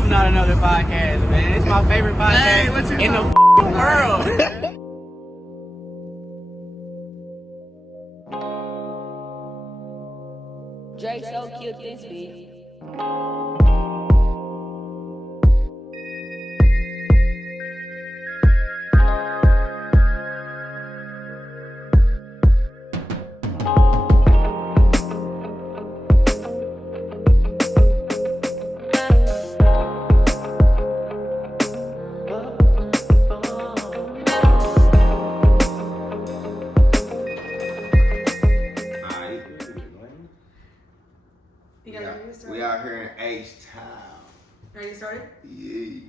love Not Another Podcast, man. It's my favorite podcast in the world. Drake so cute this beat. We out here in H-Town. Ready to start? Yeah.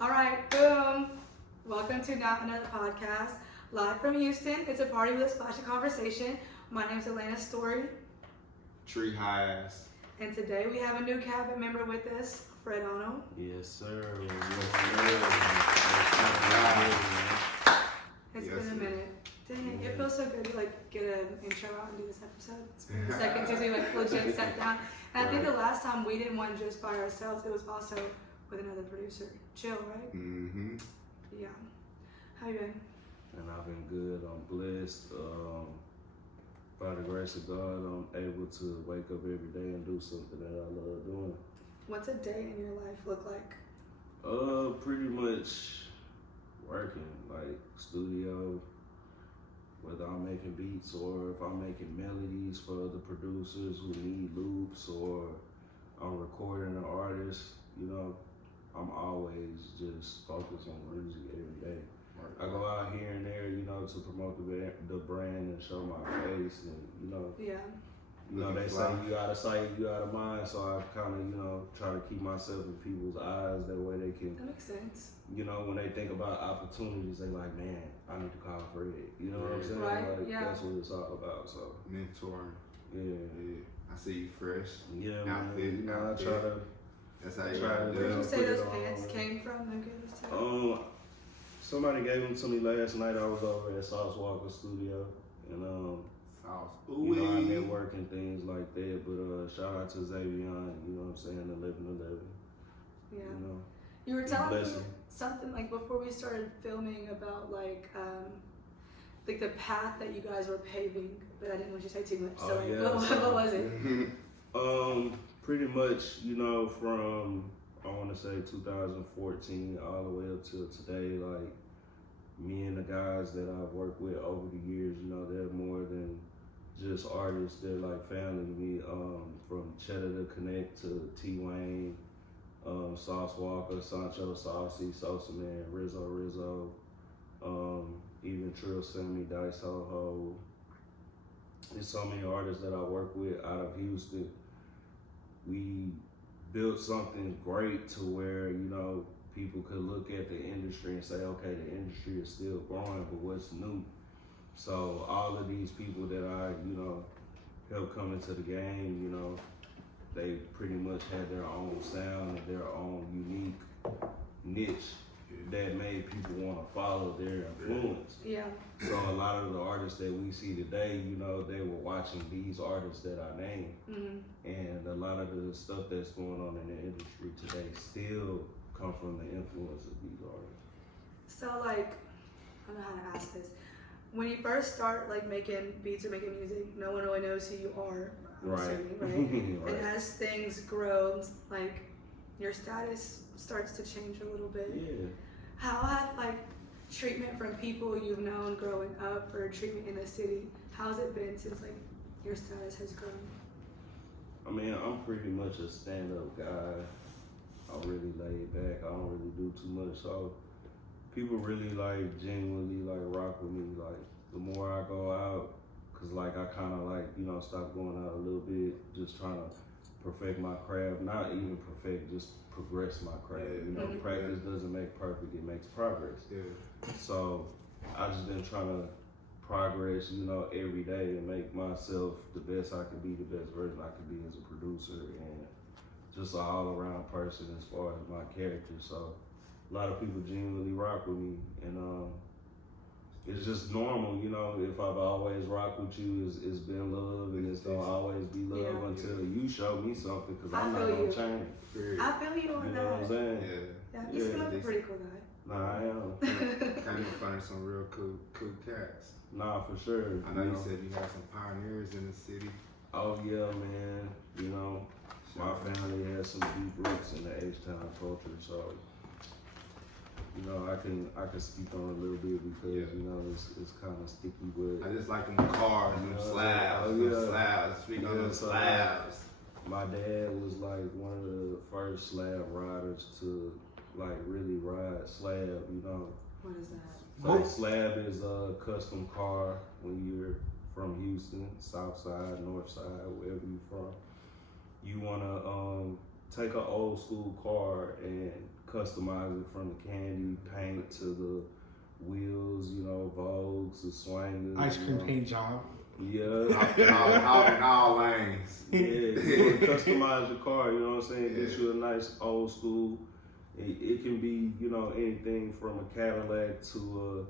All right, boom. Welcome to Not Another Podcast. Live from Houston. It's a party with a splash of conversation. My name's Elena Story. Tree high ass. And today we have a new cabinet member with us, FredOnEm. Yes, sir. It's been a minute. Dang, it feels so good to get an intro out and do this episode. It's been the second since we legit sat down. And I think the last time we did one just by ourselves, it was also with another producer. Chill, right? Mm-hmm. Yeah. How you been? And I've been good. I'm blessed. By the grace of God, I'm able to wake up every day and do something that I love doing. What's a day in your life look like? Pretty much working, like studio, whether I'm making beats or if I'm making melodies for other producers who need loops or I'm recording an artist, I'm always just focused on music every day. I go out here and there, to promote the brand and show my face and, they say you out of sight, you out of mind, so I kind of, try to keep myself in people's eyes, that way they can. That makes sense. When they think about opportunities, they like, man, I need to call Fred. You know what I'm saying? Right, like, yeah. That's what it's all about, so. Mentoring. Yeah. I see you fresh. Yeah, outfit, man. I try to. That's how you try gotta to do Where it. did you say those pants came from? Somebody gave them to me last night. I was over at Sauce Walker Studio, and Sauce. I network and things like that. But shout out to Xavion, you know what I'm saying, 1111. Yeah. You You were telling me blessing. something before we started filming about the path that you guys were paving, but I didn't want you to say too much. So what was it? Pretty much, from I want to say 2014 all the way up to today, like me and the guys that I've worked with over the years, they're more than just artists. They're like family to me. From Cheddar to Connect to T Wayne, Sauce Walker, Sancho Saucy, Sosa Man, Rizzo, even Trill Sammy, Dice Ho Ho. There's so many artists that I work with out of Houston. We built something great to where, people could look at the industry and say, okay, the industry is still growing, but what's new? So all of these people that I, helped come into the game, they pretty much had their own sound and their own unique niche that made people want to follow their influence. Yeah. So a lot of the artists that we see today, they were watching these artists that I named. Mm-hmm. And a lot of the stuff that's going on in the industry today still come from the influence of these artists. So I don't know how to ask this. When you first start making beats or making music, no one really knows who you are, I'm assuming, right? Right. And as things grow, your status starts to change a little bit. Yeah. How have treatment from people you've known growing up or treatment in the city, how's it been since your status has grown? I mean, I'm pretty much a stand-up guy. I'm really laid back. I don't really do too much. So people really genuinely rock with me. The more I go out, cause I kind of stop going out a little bit, just trying to perfect my craft. Not even perfect, just progress my craft. Practice doesn't make perfect, it makes progress. Yeah. So I just been trying to progress, every day and make myself the best I can be, the best version I can be as a producer and just an all-around person as far as my character. So a lot of people genuinely rock with me, and it's just normal, you know. If I've always rocked with you, it's been love, and it's gonna always be love until you show me something. Cause I'm not gonna change. I feel you on You know that. what I'm saying? Yeah, you seem like a pretty cool guy. Nah, I am. Kind of finding some real cool cats. Nah, for sure. I know you said you had some pioneers in the city. Oh yeah, man. You know, my family has some deep roots in the H-Town culture, so you know I can speak on it a little bit because you know it's kind of sticky, but I just like them cars, them slabs, slabs. Speaking of them slabs, my dad was like one of the first slab riders to like really ride slab. You know, what is that? So slab is a custom car when you're from Houston, South Side, North Side, wherever you're from. You wanna take an old school car and customize it from the candy paint to the wheels, you know, Vogues, the swingers. Ice cream paint job. Yeah. in all lanes. Yeah, you wanna customize your car, you know what I'm saying? Get you a nice old school. It can be, you know, anything from a Cadillac to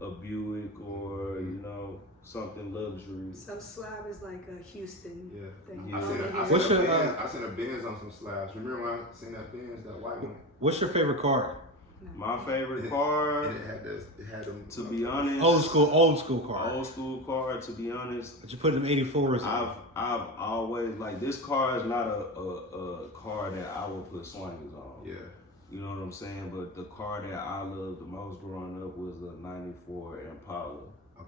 a Buick or, you know, something luxury. So slab is like a Houston thing. Yeah. I seen a Benz on some slabs. Remember when I seen that Benz, that white one? What's your favorite car? My favorite car, it had them. To be honest, old school car. Old school car. To be honest, but you put them 84s. I've always like this car is not a car that I would put swingers on. Yeah. You know what I'm saying? But the car that I loved the most growing up was a '94 Impala.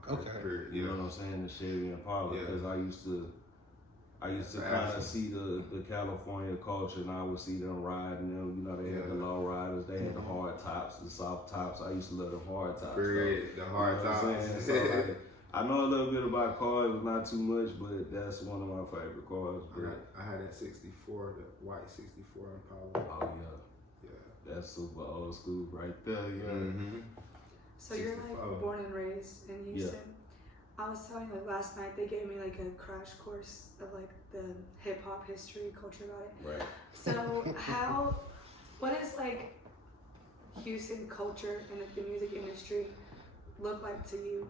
Okay. You know what I'm saying? The Chevy Impala, because I used to kind of see the California culture, and I would see them riding them. You know, they had the low riders, they had the hard tops, the soft tops. I used to love the hard tops. The hard tops. So, like, I know a little bit about cars, but not too much. But that's one of my favorite cars. I had that '64, the white '64 Impala. Oh yeah, that's super old school right there. Yeah. Mm-hmm. So you're like born and raised in Houston. I was telling you like last night they gave me like a crash course of like the hip hop history culture about it. Right. So what is like Houston culture and like the music industry look like to you?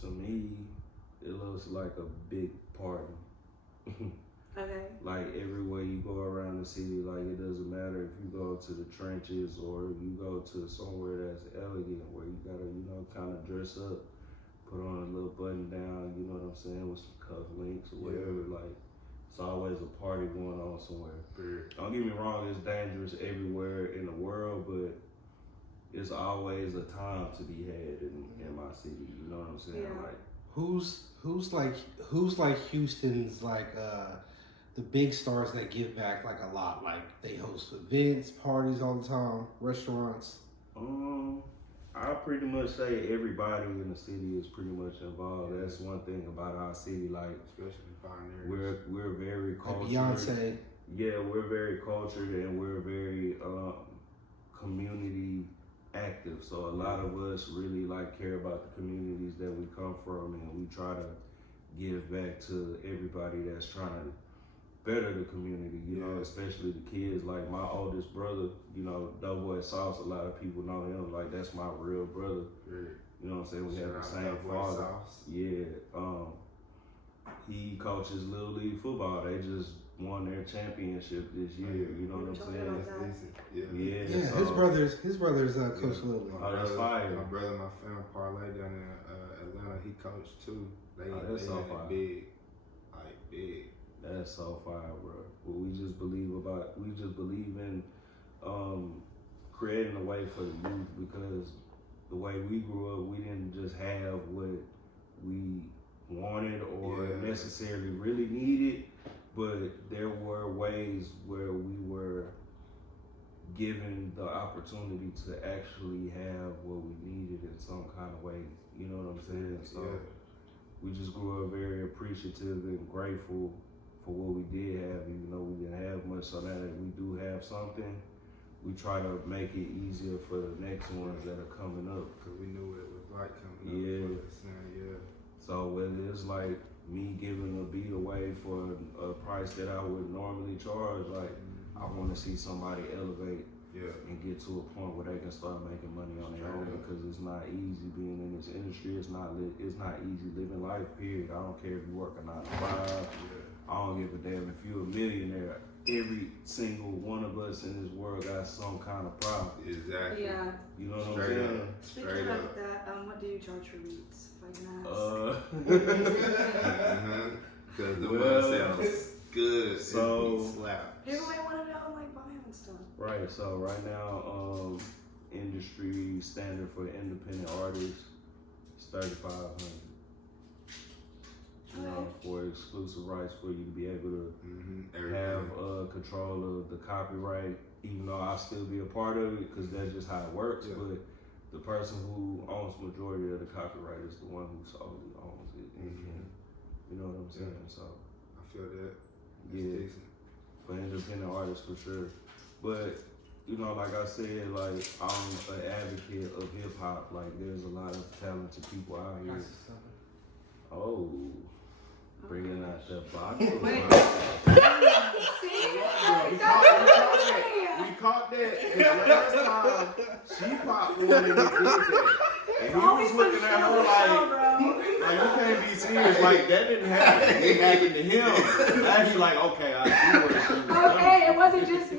To me, it looks like a big party. Okay. Like everywhere you go around the city, like it doesn't matter if you go to the trenches or if you go to somewhere that's elegant where you gotta, you know, kind of dress up, put on a little button down, you know what I'm saying, with some cufflinks or whatever. Like it's always a party going on somewhere. Don't get me wrong, it's dangerous everywhere in the world, but it's always a time to be had in my city. You know what I'm saying? Yeah. Like who's like Houston's like the big stars that give back like a lot, like they host events, parties all the time, restaurants. I pretty much say everybody in the city is pretty much involved. That's one thing about our city, like especially pioneers. We're very cultured. Like Beyonce. Yeah, we're very cultured and we're very community active. So a lot of us really like care about the communities that we come from, and we try to give back to everybody that's trying to better the community, you know, especially the kids. Like my oldest brother, you know, Doughboy Sauce, a lot of people know him, like that's my real brother. You know what I'm saying? We have the same father. Yeah. He coaches Little League football. They just won their championship this year, you know what I'm saying? Yeah, so, his brother's Coach Little League. Oh, that's fire. My brother, my family parlay down in Atlanta, he coached too. That's so fire. Big. That's so fire, bro. But we just believe in creating a way for the youth, because the way we grew up, we didn't just have what we wanted or necessarily really needed, but there were ways where we were given the opportunity to actually have what we needed in some kind of way. You know what I'm saying? So we just grew up very appreciative and grateful for what we did have, even though we didn't have much. So now that we do have something, we try to make it easier for the next ones that are coming up. Because we knew what it was like coming up. So whether it's like me giving a beat away for a price that I would normally charge, like I want to see somebody elevate and get to a point where they can start making money on their own, because it's not easy being in this industry. It's not easy living life, period. I don't care if you work a 9 to 5. I don't give a damn if you're a millionaire. Every single one of us in this world got some kind of problem. Exactly. Yeah. You know what I'm saying? Speaking of that, what do you charge for beats, if I can ask? Because the one sounds good. So, slap. People might want to know, like, buy them and stuff. Right. So right now, industry standard for independent artists is $3,500. You know, for exclusive rights for you to be able to have control of the copyright, even though I'll still be a part of it, because that's just how it works. But the person who owns majority of the copyright is the one who solely owns it. You know what I'm saying? So I feel that. That's decent. For independent artists for sure. But you know, like I said, like I'm an advocate of hip hop. Like there's a lot of talented people out here. Oh. Bringing out the box. We caught that. Last time she popped one and it did that. And he was looking at her like you can't be serious. Like that didn't happen. It happened to him. Now he's like, okay, I see what it is. Okay, it wasn't just me.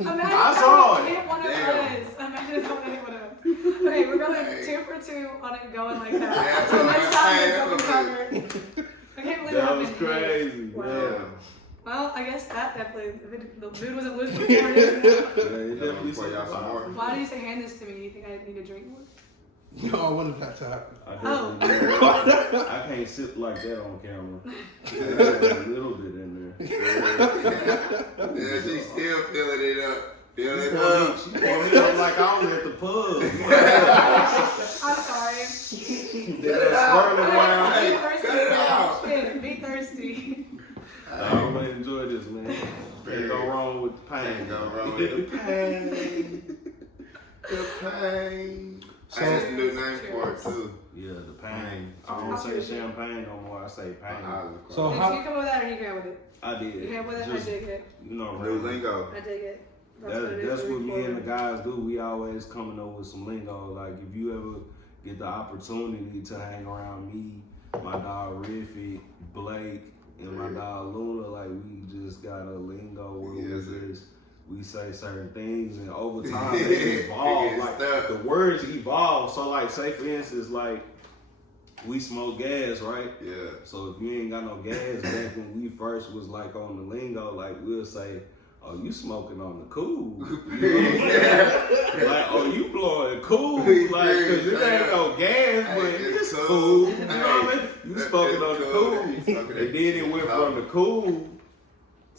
Imagine I saw it. Hit one of us. Imagine how it hit one of us. Okay, we're going 2 for 2 on it going like that. So next time we're covered. I can't believe that was crazy. Wow. Yeah. Well, I guess that definitely, the mood wasn't loose before. Yeah, it definitely Pour y'all some more. Why do you say hand this to me? You think I need a drink more? No, I wanted that to happen. I can't sit like that on camera. There's a little bit in there. Yeah, she's still filling it up. She poured me up like I was at the pub. I'm sorry. Swirling around. Hey, cut it out. Shit, be thirsty. I'm gonna enjoy this, man. Can't go wrong with the pain. Can't go wrong with the pain. The pain. So, That's a new name for it too. Yeah, the pain. I don't say champagne no more. I say pain. so Did how? you come up with that or he came up with it? I did. You came up with it? Just, I dig it. You know, New lingo. I dig it. That's what me and the guys do. We always coming up with some lingo. Like if you ever get the opportunity to hang around me, my dog Riffy, Blake, and my dog Luna, like we just got a lingo where we say certain things, and over time they evolve. Like the words evolve. So like say for instance, like we smoke gas, right? Yeah. So if you ain't got no gas back when we first was like on the lingo, like we'll say, oh, you smoking on the cool. You know what I'm saying? Like, oh, you blowing cool. Like, cause it ain't no gas, but it's cool. You know what I mean? You smoking on the cool. And then it went from the cool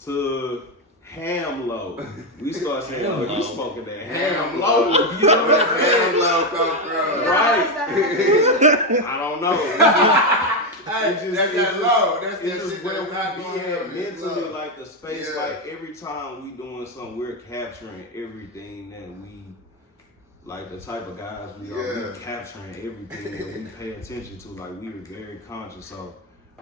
to ham low. We start saying, oh, you smoking that ham low. You know what I'm saying? Ham low come from. Right. I don't know. That's that low. That's just where we not be at mentally, like the space. Like every time we doing something, we're capturing everything that we, like the type of guys we are. We're capturing everything that we pay attention to. Like we were very conscious. So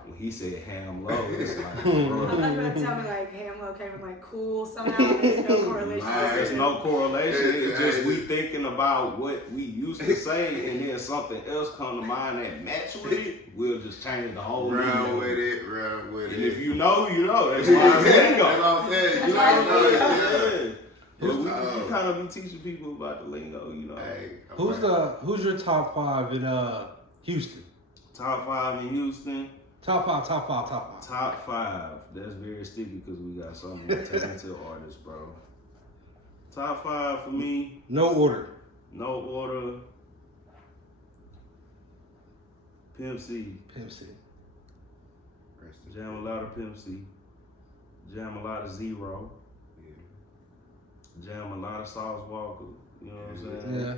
when he said ham low, it's like, bro. I thought you were going to tell me like ham low came from like cool somehow. There's no correlation. There's no correlation. It's just we thinking about what we used to say, and then something else come to mind that match with it. We'll just change the whole run with it. And if you know, you know. That's why I'm saying. That's what I'm saying. You know it. But we kind of be teaching people about the lingo, you know. Hey, Who's your top 5 in Houston? Top 5 in Houston. Top 5. Top 5. That's very sticky because we got so many talented artists, bro. Top 5 for me. No order. No order. Pimp C. Jam a lot of Pimp C. Jam a lot of Zero. Jam a lot of Sauce Walker. You know what I'm saying? Yeah.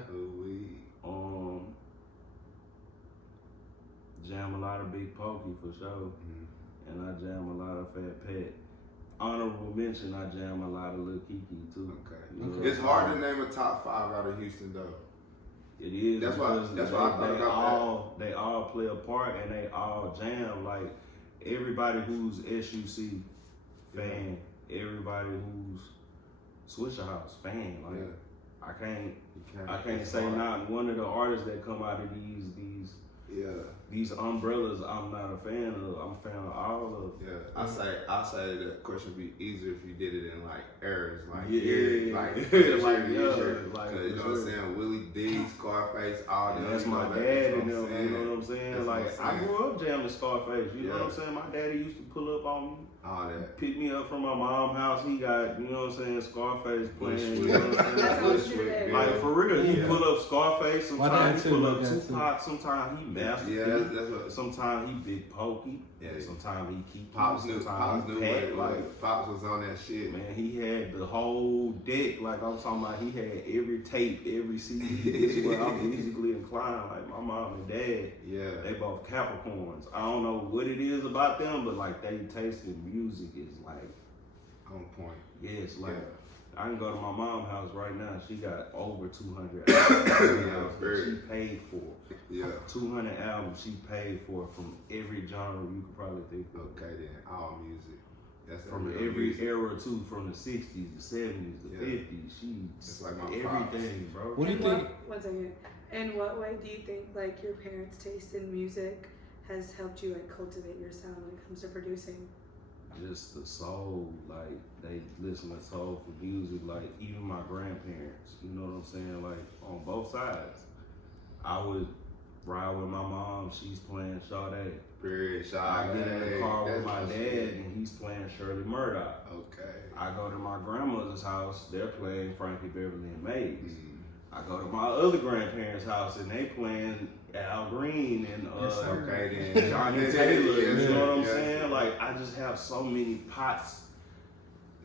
Jam a lot of Big Pokey for sure. And I jam a lot of Fat Pat. Honorable mention, I jam a lot of Lil Kiki too. Okay. You know It's hard to name a top 5 out of Houston though. It is. That's why I thought about They all play a part and they all jam. Like everybody who's SUC fan, everybody who's Swisher House fan. Like Yeah. I can't say not one of the artists that come out of these umbrellas I'm not a fan of. I'm a fan of all of them. Yeah, I say the question would be easier if you did it in like eras, like Yeah, you know what I'm saying? Willie D, Scarface, all And that. that's my dad and them, you know what I'm saying? Like I grew up jamming Scarface, you know what I'm saying? My daddy used to pull up on me. All that. Pick me up from my mom's house. He got, you know what I'm saying, Scarface playing. You know what I'm saying? Like for real, he pull up Scarface. Sometimes he pull up Tupac. Sometimes he Master P. Sometimes he Big Pokey. Yeah. Sometimes he keep Pops knew like Pops was on that shit. Man, he had the whole deck. Like I'm talking about, he had every tape, every CD. This is where I'm musically inclined. Like my mom and dad. Yeah. They both Capricorns. I don't know what it is about them, but like they taste in music is like on point. Yes, like I can go to my mom's house right now. She got over 200 albums that she paid for. Yeah, 200 albums she paid for from every genre you could probably think of. Okay, then all music. That's from every era too, from the 60s, the 70s, the 50s. She's like my everything, bro. What do you think? One second. In what way do you think like your parents' taste in music has helped you like cultivate your sound when it comes to producing? Just the soul, like they listen to soulful music, like even my grandparents, you know what I'm saying? Like on both sides. I would ride with my mom, she's playing Sade. I get in the car with my dad and he's playing Shirley Murdoch. Okay. I go to my grandmother's house, they're playing Frankie Beverly and Mays. I go to my other grandparents' house and they playing Al Green and Johnny Taylor. You know what I'm saying? Like I just have so many pots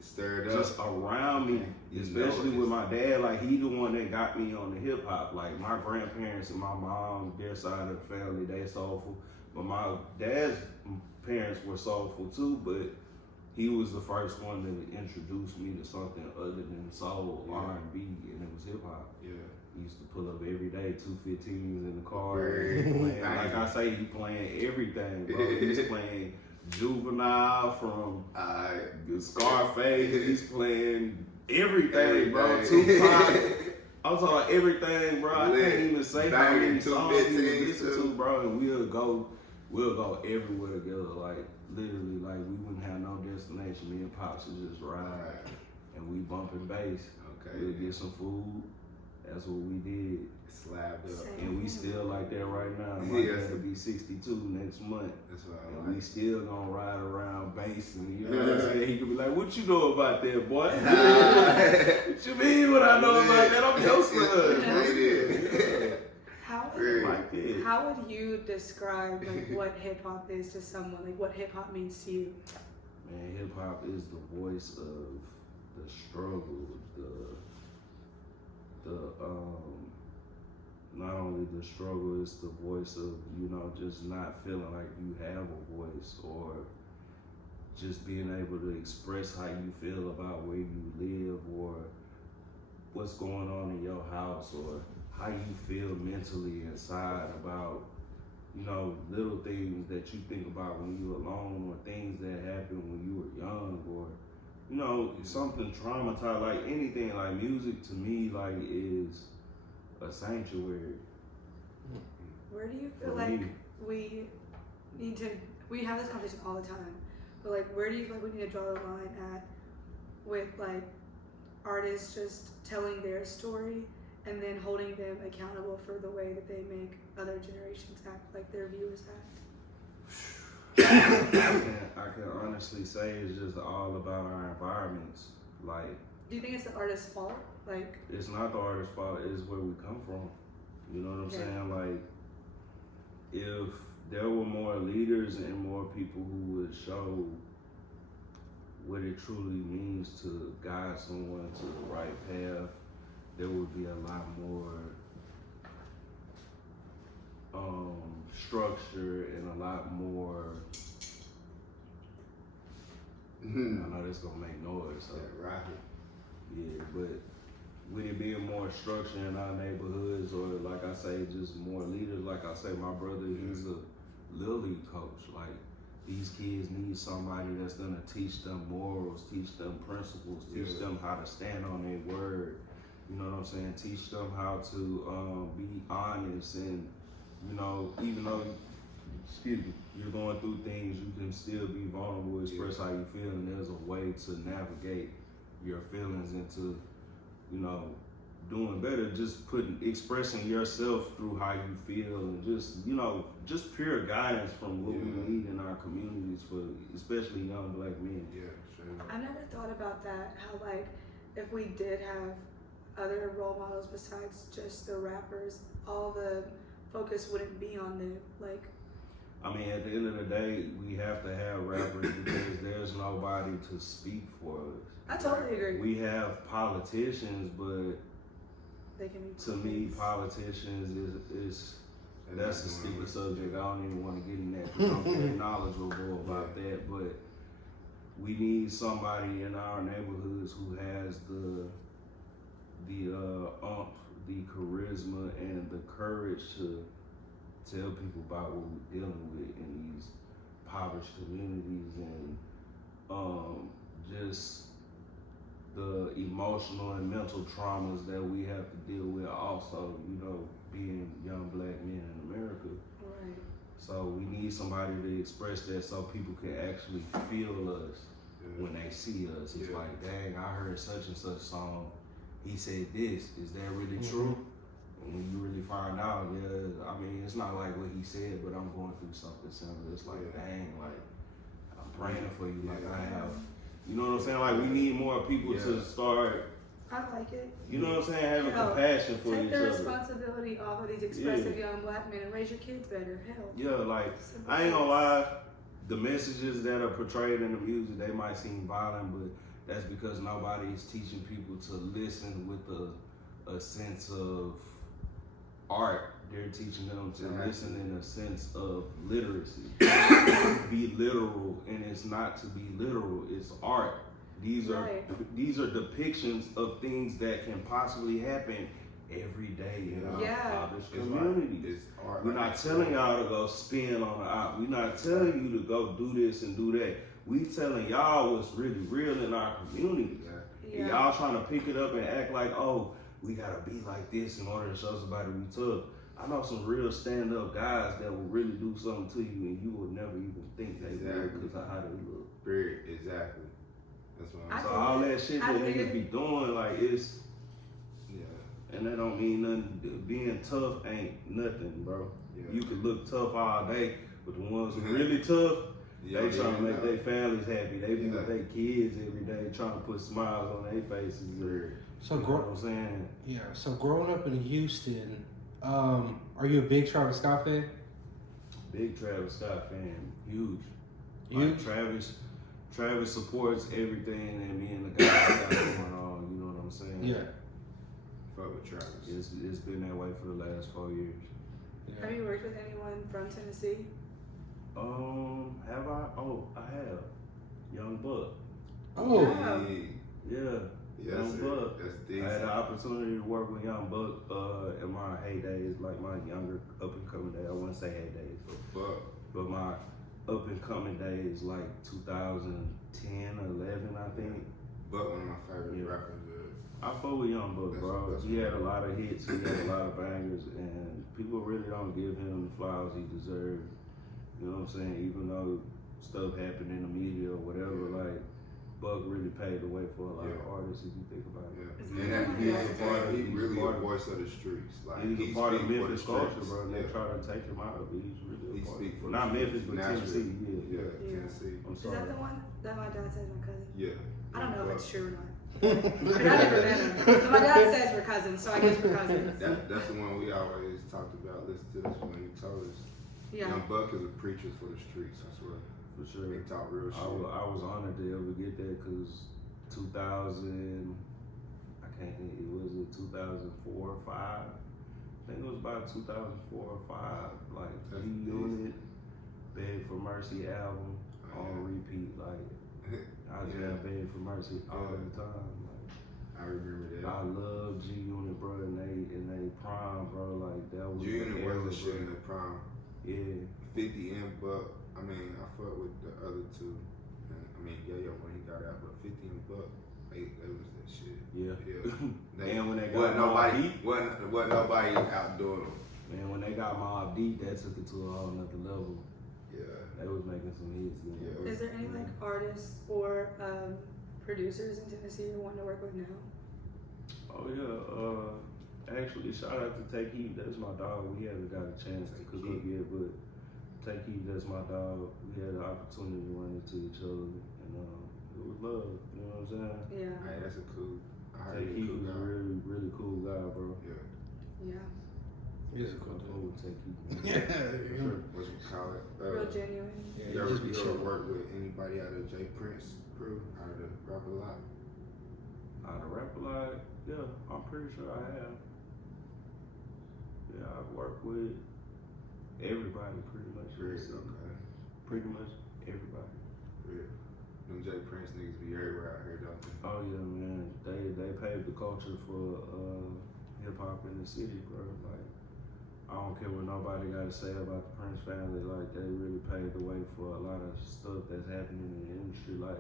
stirred just around me, especially with my dad. Like he the one that got me on the hip hop. Like my grandparents and my mom, their side of the family, they soulful. But my dad's parents were soulful too, but he was the first one that introduced me to something other than soul, R&B, and it was hip hop. Yeah. He used to pull up every day, 215s in the car. Playing, like I say, he playing everything, bro. He's playing Juvenile from Scarface. He's playing everything, bro. Tupac. I'm talking about everything, bro. I can't even say how many songs we listen to, bro. And we'll go everywhere together, like. Literally, like we wouldn't have no destination. Me and Pops would just ride, and we bumping bass. Okay, we'll get some food. That's what we did. Slapped up, and we still like that right now. My dad will be 62 next month. That's right. And we still gonna ride around bass, and you know what I'm saying. He could be like, "What you know about that, boy?" What you mean? What I know about that? I'm your son. How would you describe like what hip hop is to someone? Like what hip hop means to you? Man, hip hop is the voice of the struggle, not only the struggle, it's the voice of, you know, just not feeling like you have a voice, or just being able to express how you feel about where you live, or what's going on in your house, or how you feel mentally inside about, you know, little things that you think about when you're alone, or things that happened when you were young, or, you know, something traumatized, like anything. Like music to me, like, is a sanctuary. Where do you feel like we have this conversation all the time, but like where do you feel like we need to draw the line at with like artists just telling their story and then holding them accountable for the way that they make other generations act, like their viewers act? I can honestly say it's just all about our environments. Like, do you think it's the artist's fault? Like, it's not the artist's fault, it's where we come from. You know what I'm saying? Like, if there were more leaders and more people who would show what it truly means to guide someone to the right path, there would be a lot more structure and a lot more. I know that's gonna make noise. So. Yeah, but with it being more structure in our neighborhoods, or like I say, just more leaders. Like I say, my brother, he's a little league coach. Like these kids need somebody that's gonna teach them morals, teach them principles, teach them how to stand on their word. You know what I'm saying? Teach them how to be honest, and you know, even though you're going through things, you can still be vulnerable, express how you feel, and there's a way to navigate your feelings into, you know, doing better. Just expressing yourself through how you feel, and just, you know, just pure guidance from what we need in our communities for especially young black men. Yeah, sure. I never thought about that. How like if we did have other role models besides just the rappers, all the focus wouldn't be on them. Like, I mean, at the end of the day, we have to have rappers because there's nobody to speak for us. I totally agree. We have politicians, but They can be to me, politicians is that's a stupid subject. I don't even want to get in that because I'm very knowledgeable about that. But we need somebody in our neighborhoods who has the charisma and the courage to tell people about what we're dealing with in these impoverished communities, and just the emotional and mental traumas that we have to deal with also, you know, being young black men in America. Right. So we need somebody to express that so people can actually feel us when they see us. It's like, dang, I heard such and such song. He said this. Is that really true? And when you really find out, I mean, it's not like what he said, but I'm going through something similar. It's like, dang, like, I'm praying for you. Like, I have, you know what I'm saying? Like, we need more people to start, I like it. you know what I'm saying, having compassion for take each the other. responsibility off of these expressive young black men and raise your kids better. Hell. Yeah, like, I ain't gonna lie, the messages that are portrayed in the music, they might seem violent, but that's because nobody is teaching people to listen with a sense of art. They're teaching them to listen in a sense of literacy. Be literal, and it's not to be literal, it's art. These are depictions of things that can possibly happen every day in our impoverished communities. We're not telling y'all to go spin on the op. We're not telling you to go do this and do that. We telling y'all what's really real in our communities. And y'all trying to pick it up and act like, oh, we gotta be like this in order to show somebody we tough. I know some real stand-up guys that will really do something to you and you will never even think they will because of how they look. Very exactly. That's what I'm saying. So saying. all that shit that niggas be doing, like, it's, and that don't mean nothing. Being tough ain't nothing, bro. You can look tough all day, but the ones who really tough, they trying to make their families happy. They be with their kids every day, trying to put smiles on their faces. So, you know what I'm saying? Yeah. So growing up in Houston, are you a big Travis Scott fan? Big Travis Scott fan, huge. Huge. Like Travis supports everything that me and the guys got going on. You know what I'm saying? Yeah. Fuck with Travis. It's been that way for the last 4 years. Have you worked with anyone from Tennessee? Have I? Oh, I have. Young Buck. Oh. Yeah. Young Buck. That's I decent. had the opportunity to work with Young Buck in my heydays, like my younger up and coming days. I wouldn't say heydays, but my up and coming days, like 2010, 11, I think. Buck, one of my favorite rappers. I fuck with Young Buck, bro. He had a lot of hits, he had a lot of bangers, and people really don't give him the flowers he deserves. You know what I'm saying? Even though stuff happened in the media or whatever, like, Buck really paved the way for a lot of artists if you think about it. He's really a voice of the streets. Like, he's a part of Memphis culture, bro. They try to take him out of it. He's really a part of it. Not Memphis, but Tennessee. Tennessee. Is that the one that my dad says my cousin? Yeah. I don't know if it's true or not. I never met him. But my dad says we're cousins, so I guess we're cousins. That's the one we always talked about. Listen to this when he told us. Young Buck is a preacher for the streets, I swear. For sure. He talk real shit. I was honored to ever get that because 2000, I can't think, was it 2004 or 5? I think it was about 2004 or 5. Like, G-Unit, Beg for Mercy album on repeat. Like, I just have Beg for Mercy all the time. Like, I remember that. I love G-Unit, bro, and they prime, bro. Like, that was G-Unit was the shit in the prime. Yeah. 50 and Buck. I mean, I fuck with the other two. And, I mean, Yayo when he got out, but 50 and Buck, they was that shit. Yeah. And when they wasn't got nobody outdoing them. Man, when they got Mobb Deep, that took it to a whole nother level. Yeah. They was making some hits. Yeah. Is there any like artists or producers in Tennessee you want to work with now? Oh yeah. Actually, shout out to Take Heat. That's my dog. We haven't got a chance to cook up yet, but Take Heat, that's my dog. We had the opportunity to run into each other, and it was love. You know what I'm saying? Yeah. Hey, that's a cool. Take Heat was a really, really cool guy, bro. Yeah. Yeah. He's a cool Cool with Take Heat. Yeah. Sure. What you call it? Real genuine. You ever work with anybody out of Jay Prince crew? Out of the Rap A Lot? Out of Rap A Lot? Yeah, I'm pretty sure I have. Yeah, I've worked with everybody pretty much. Great, okay. Pretty much everybody. Real. Them Jay Prince niggas be everywhere out here, don't they? Oh yeah, man. They paved the culture for hip hop in the city, bro. Like, I don't care what nobody got to say about the Prince family. Like, they really paved the way for a lot of stuff that's happening in the industry. Like,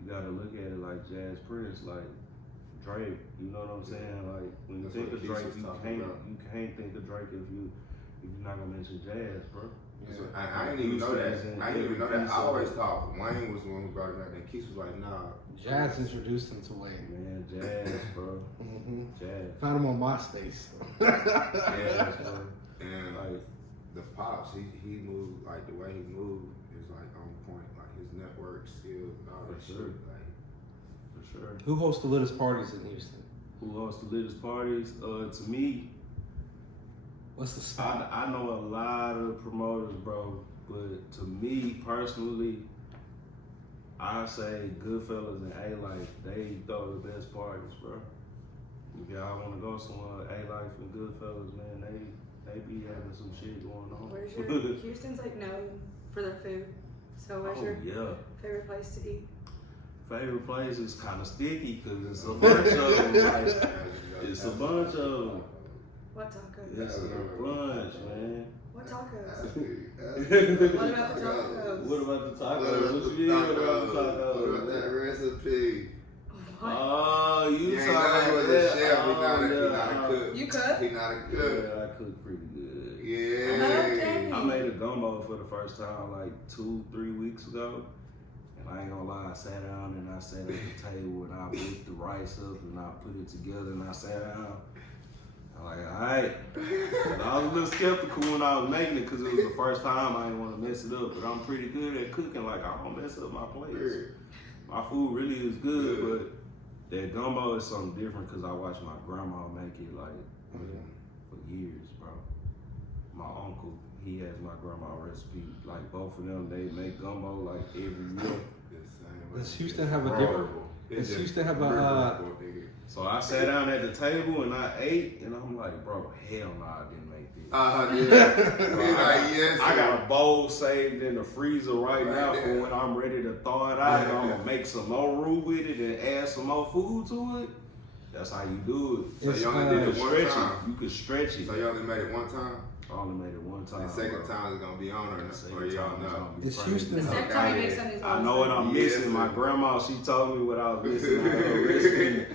you gotta look at it like Jazz Prince, like Drake. You know what I'm saying? Like, when you think of Drake, you can't think of Drake if you're not gonna mention Jazz, bro. Yeah. I didn't even know that. I didn't even know that. I always thought Wayne was the one who brought it out. And Keith was like, nah. Jazz introduced him to Wayne. Man, Jazz, bro. Jazz. Found him on MySpace. Jazz, bro. And like the Pops, he moved, like the way he moved is like on point. Like his network skills and all that shit. Like, for sure. Who hosts the littest parties in Houston? Who hosts the latest parties? To me, What's the spot? I know a lot of promoters, bro, but to me personally, I say Goodfellas and A-Life, they throw the best parties, bro. If y'all want to go somewhere, A-Life and Goodfellas, man, they be having some shit going on. Where's your Houston's like known for their food. So where's your favorite place to eat? Favorite place is kind of sticky because it's a bunch of them. Like, it's a bunch of them. What tacos? It's a bunch, man. What tacos? what about the tacos? What about the tacos? What you mean? What about the tacos? What about that recipe? What? Oh, you ain't talking know about he was a that? chef. He not Oh, a cook. You cook? He not a cook. Yeah, I cook pretty good. Yeah. I made a gumbo for the first time like 2-3 weeks ago. And I ain't gonna lie, I sat down and I sat at the table and I whipped the rice up and I put it together and I sat down. I'm like, alright. I was a little skeptical when I was making it because it was the first time. I didn't want to mess it up, but I'm pretty good at cooking. Like, I don't mess up my plates. My food really is good, but that gumbo is something different because I watched my grandma make it like for years, bro. My uncle, he has my grandma recipe. Like, both of them, they make gumbo like every year. Does Houston have a different? Does Houston have a? So I sat down at the table and I ate, and I'm like, bro, hell no, I didn't make this. Yes. I got a bowl saved in the freezer right now for when I'm ready to thaw it out. I'm gonna make some more roux with it and add some more food to it. That's how you do it. So you only did it one time? You could stretch it. So you only made it one time? I only made it one time. The second time is gonna be on or y'all know. Is Houston? The second time you make something, I know what I'm missing. My grandma, she told me what I was missing out of her recipe.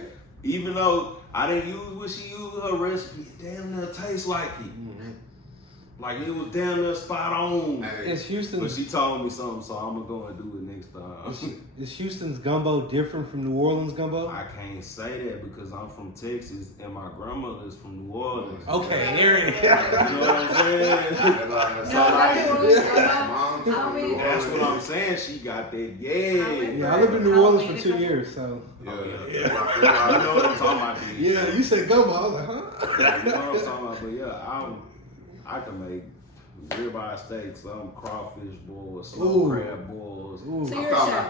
Even though I didn't use what she used her recipe, it damn near tastes like it. Like it was damn near spot on. Is Houston? But she told me something, so I'm gonna go and do it next time. Is Houston's gumbo different from New Orleans gumbo? I can't say that because I'm from Texas and my grandmother's from New Orleans. Okay, there it is. You know what I'm saying? That's what I'm saying. She got that, Yeah, I lived in New Orleans for 2 years, so. You know what I'm talking about, dude. Yeah, you said gumbo. I was like, huh? You know what I'm talking about, but yeah, I can make ribeye steaks, some crawfish boils, some crab boils. So you're a chef.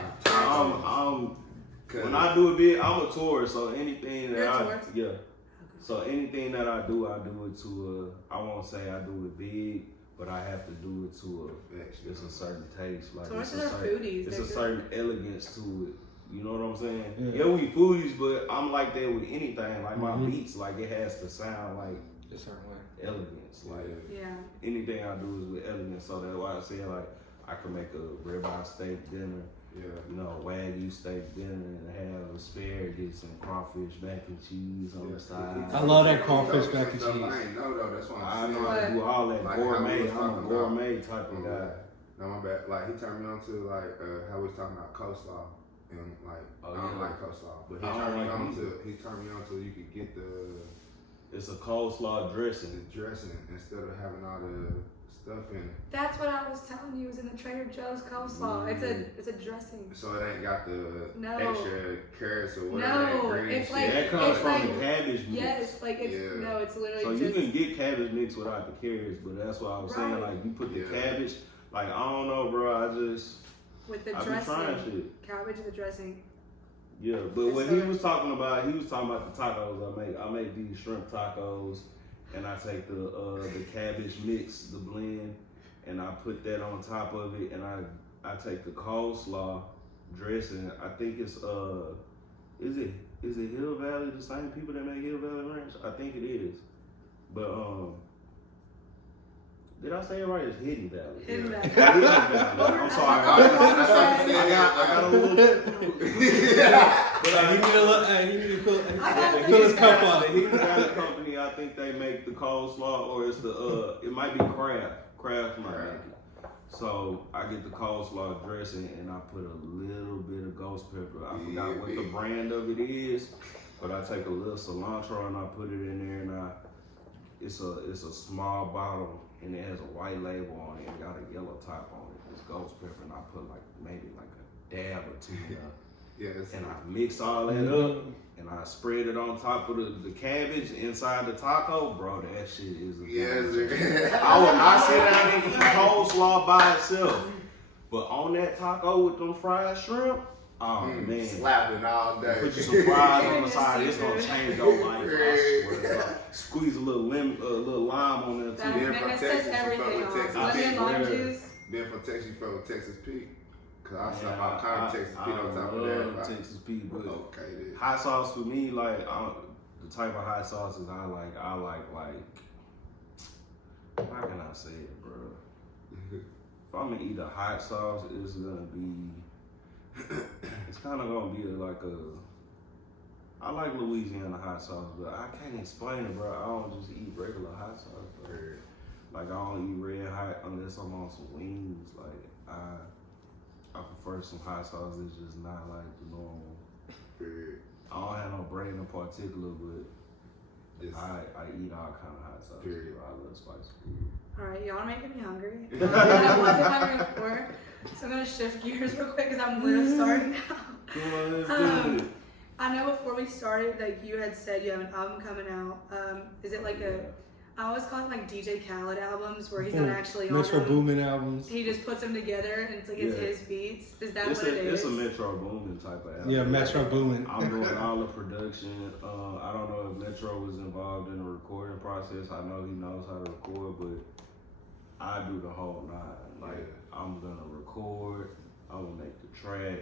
When I do a bit, I'm a tourist, so anything that You're a tourist? So anything that I do it to I won't say I do it big, but I have to do it to it's a certain taste. Like Tourists are foodies. It's a certain elegance to it. You know what I'm saying? Yeah, we foodies, but I'm like that with anything. Like my beats, like it has to sound like a certain way. Elegance. Like anything I do is with elegance. So that's why I say like I could make a ribeye steak dinner. Yeah. You know, Wagyu steak dinner and have asparagus and crawfish mac and cheese on the side. I love that crawfish mac and cheese. I ain't know though. That's why I I'm know how to saying. do all that Like gourmet. how we was I'm a talking gourmet type of guy. No, my bad. Like he turned me on to like how we was talking about coleslaw and like I don't like coleslaw, but he turned me on to you could get It's a coleslaw dressing. the dressing instead of having all the stuff in it. That's what I was telling you. It was in the Trader Joe's coleslaw. It's a dressing. So it ain't got the No. extra carrots or whatever. No, that green it's shit. like That comes it's from like the cabbage mix. yes, like it's Yeah. no, it's literally So just you can get cabbage mix without the carrots, but that's what I was saying. Right. Like you put the Yeah. cabbage. Like I don't know, bro. I been with the trying dressing. shit. Cabbage and the dressing. Yeah, but It's what so he was talking about the tacos I make. I make these shrimp tacos, and I take the cabbage mix, the blend, and I put that on top of it, and I take the coleslaw dressing. I think it's is it Hill Valley, the same people that make Hill Valley Ranch? I think it is. But did I say it right? It's Hidden Valley. Hidden Valley. Hidden Valley. I'm sorry. I got a little. But he need to fill his cup up. The Hidden Valley Company, I think they make the coleslaw, or it's the it might be Kraft might make it. So I get the coleslaw dressing and I put a little bit of ghost pepper. I forgot what the brand of it is, but I take a little cilantro and I put it in there, and it's a small bottle and it has a white label on it and got a yellow top on it. It's ghost pepper, and I put maybe a dab or two in there. Yes. And I mix all that up, and I spread it on top of the cabbage inside the taco. Bro, that shit is a Yes. I would not sit down and eat coleslaw by itself. But on that taco with them fried shrimp, oh man. Slapping all day. Put you some fries on the side, it's gonna change your life. I swear to God. Squeeze a little lime on there That, too. Being man, from that Texas, sets you everything fuck with off. Texas. Lemon lime Yeah. juice. Being from Texas, you fuck with Texas Pete. Cause I slap all kind of Texas Pete on top of I that. love Like, Texas Pete, but okay, then. hot sauce for me, like the type of hot sauces I like how can I say it, bro? If I'm gonna eat a hot sauce, it's gonna be it's kind of gonna be I like Louisiana hot sauce, but I can't explain it, bro. I don't just eat regular hot sauce, bro. Like I don't eat red hot unless I'm on some wings. Like I prefer some hot sauce that's just not like the normal. I don't have no brand in particular, but I eat all kind of hot sauce. I love spicy food. Alright, y'all are making me hungry. I wasn't hungry before. So I'm gonna shift gears real quick because I'm literally starting now. Come on, let's do it. I know before we started, like you had said you have an album coming out. Is it like I always call it like DJ Khaled albums where he's not actually on Metro them. Boomin albums. He just puts them together and it's like it's his beats. Is that what it is? It's a Metro Boomin type of album. Yeah, Metro Boomin. I'm doing all the production. I don't know if Metro was involved in the recording process. I know he knows how to record, but I do the whole nine. Like I'm gonna record, I'm gonna make the track,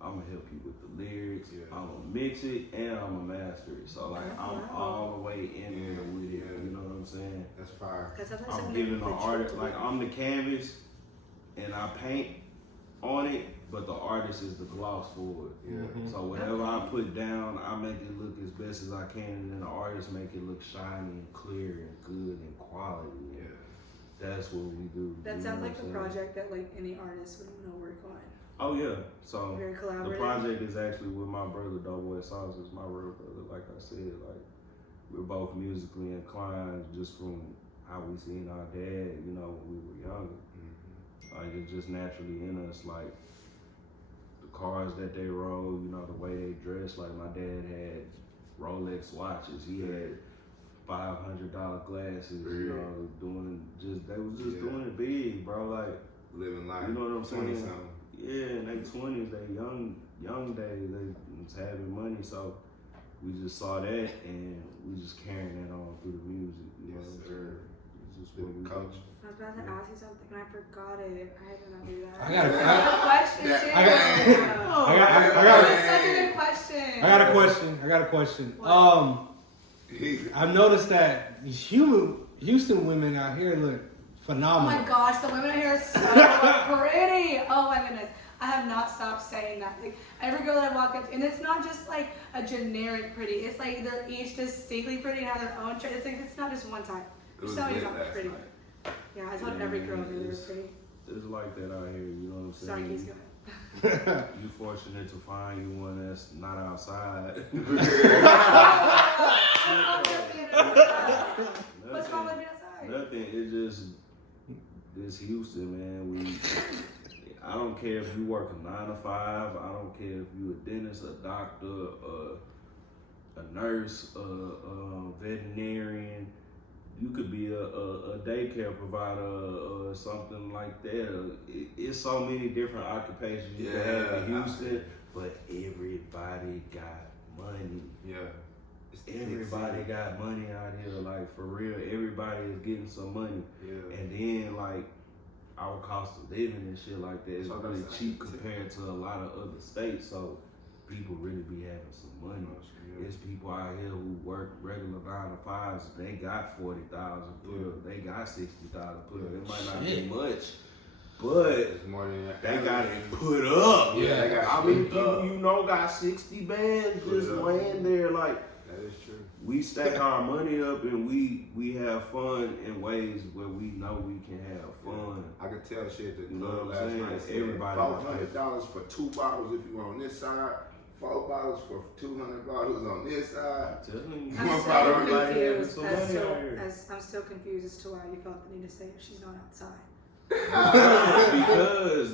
I'm gonna help you with the lyrics, I'm gonna mix it, and I'm gonna master it. So like I'm all the way in there with it. You know what I'm saying? That's fire. I'm giving the artist, like I'm the canvas, and I paint on it, but the artist is the gloss for it. So whatever I put down, I make it look as best as I can, and then the artist make it look shiny and clear and good and quality. That's what we do. That sounds like the project that like any artist would want to work on. Oh yeah, so Very collaborative. the project is actually with my brother, Doughboy Sauce is my real brother. Like I said, like we're both musically inclined, just from how we seen our dad, you know, when we were younger. Like it's just naturally in us, like the cars that they rode, you know, the way they dressed. Like my dad had Rolex watches, he had $500 glasses, you know, they was just doing it big, bro. Like living life. You know what I'm saying? 20-something. Yeah, in their 20s, they young days, they was having money, so we just saw that and we just carrying that on through the music. You know what I'm saying? It's just what we Coach. I was about to ask you something and I forgot it. I had to not do that. I got a question. I've noticed that Houston women out here look Oh phenomenal. my gosh, the women out here are so pretty. Oh my goodness. I have not stopped saying that. Like every girl that I walk up to, and it's not just like a generic pretty. It's like they're each distinctly pretty and have their own trait. It's like it's not just one type. There's so many pretty. Yeah, I told every girl that they were pretty. It's like that out here, you know what I'm saying? Sorry, Keith, go ahead. You fortunate to find you one that's not outside. What's wrong with being outside? Nothing. It just this Houston, man. I don't care if you work a 9 to 5. I don't care if you a dentist, a doctor, a nurse, a veterinarian. You could be a daycare provider or something like that. It's so many different occupations you can have in Houston, but everybody got money. Yeah. Everybody got money out here, like for real. Everybody is getting some money. Yeah. And then like our cost of living and shit like that is So really that's cheap like- compared to a lot of other states. So people really be having some money. There's people out here who work regular 9 to 5s. They got 40,000 put up. They got 60,000 put up. It might not be much, but It's more than that. they got it put up. Yeah, they got How many put people up. you know got 60 bands Put just up. laying there? Like That is true. we stack our money up and we have fun in ways where we know we can have fun. I could tell shit that You know club what I'm last saying? night said Everybody $400 for 2 bottles if you on this side, 4 bottles for 200 bottles on this side. I'm telling you. I'm One still bottle, everybody having confused some as money to, out here. I'm still confused as to why you felt the need to say she's not outside. Because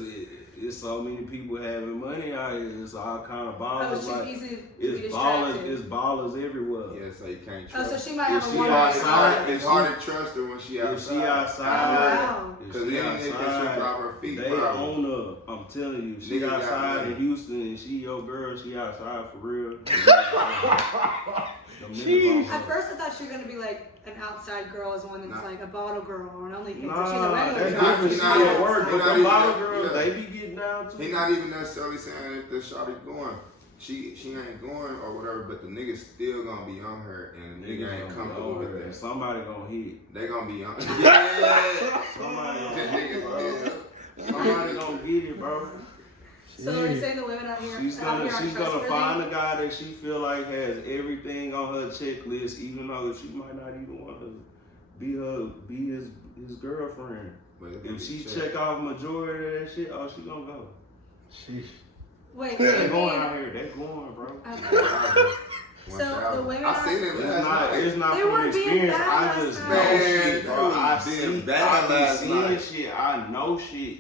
it's so many people having money out here. It's all kind of Oh, ballers. she's Like, easy to be it's ballers. distracted. It's ballers everywhere. Yeah, so you can't Oh, trust. so she might have If a she one outside, It's hard to trust her when she If outside. she outside, wow. if Because she then they can trip outside, off her feet. they probably. own her. I'm telling you, she Nigga got outside money. in Houston and she your girl. She outside for real. At first, I thought she was gonna be like an outside girl is one that's Nah. like a bottle girl or an OnlyFans. Nah, So she's a regular that's girl. different. She She's not- at work, she's but not the even- bottle girls, yeah. they be getting down too. He not even necessarily saying if the shawty going. She ain't going or whatever, but the nigga still gonna be on her and the nigga ain't comfortable with And that. somebody gonna hit. They gonna be on. Yeah. Somebody That gonna nigga hit, bro. still. Somebody gonna get it, bro. So are you saying the women out here, She's out here gonna aren't trustworthy? find a guy that she feel like has everything on her checklist, even though she might not even want to be his girlfriend. But it's If she gonna be check off majority of that shit, oh, she gonna go. Sheesh. Wait, so They you going mean, out here. They going, bro. okay. So the 1,000. women I are- seen it It's last not. night. It's not They from weren't being experience. bad I last just night. know Man, shit, bro. they I was being see. bad I be last seeing night. shit. I know shit.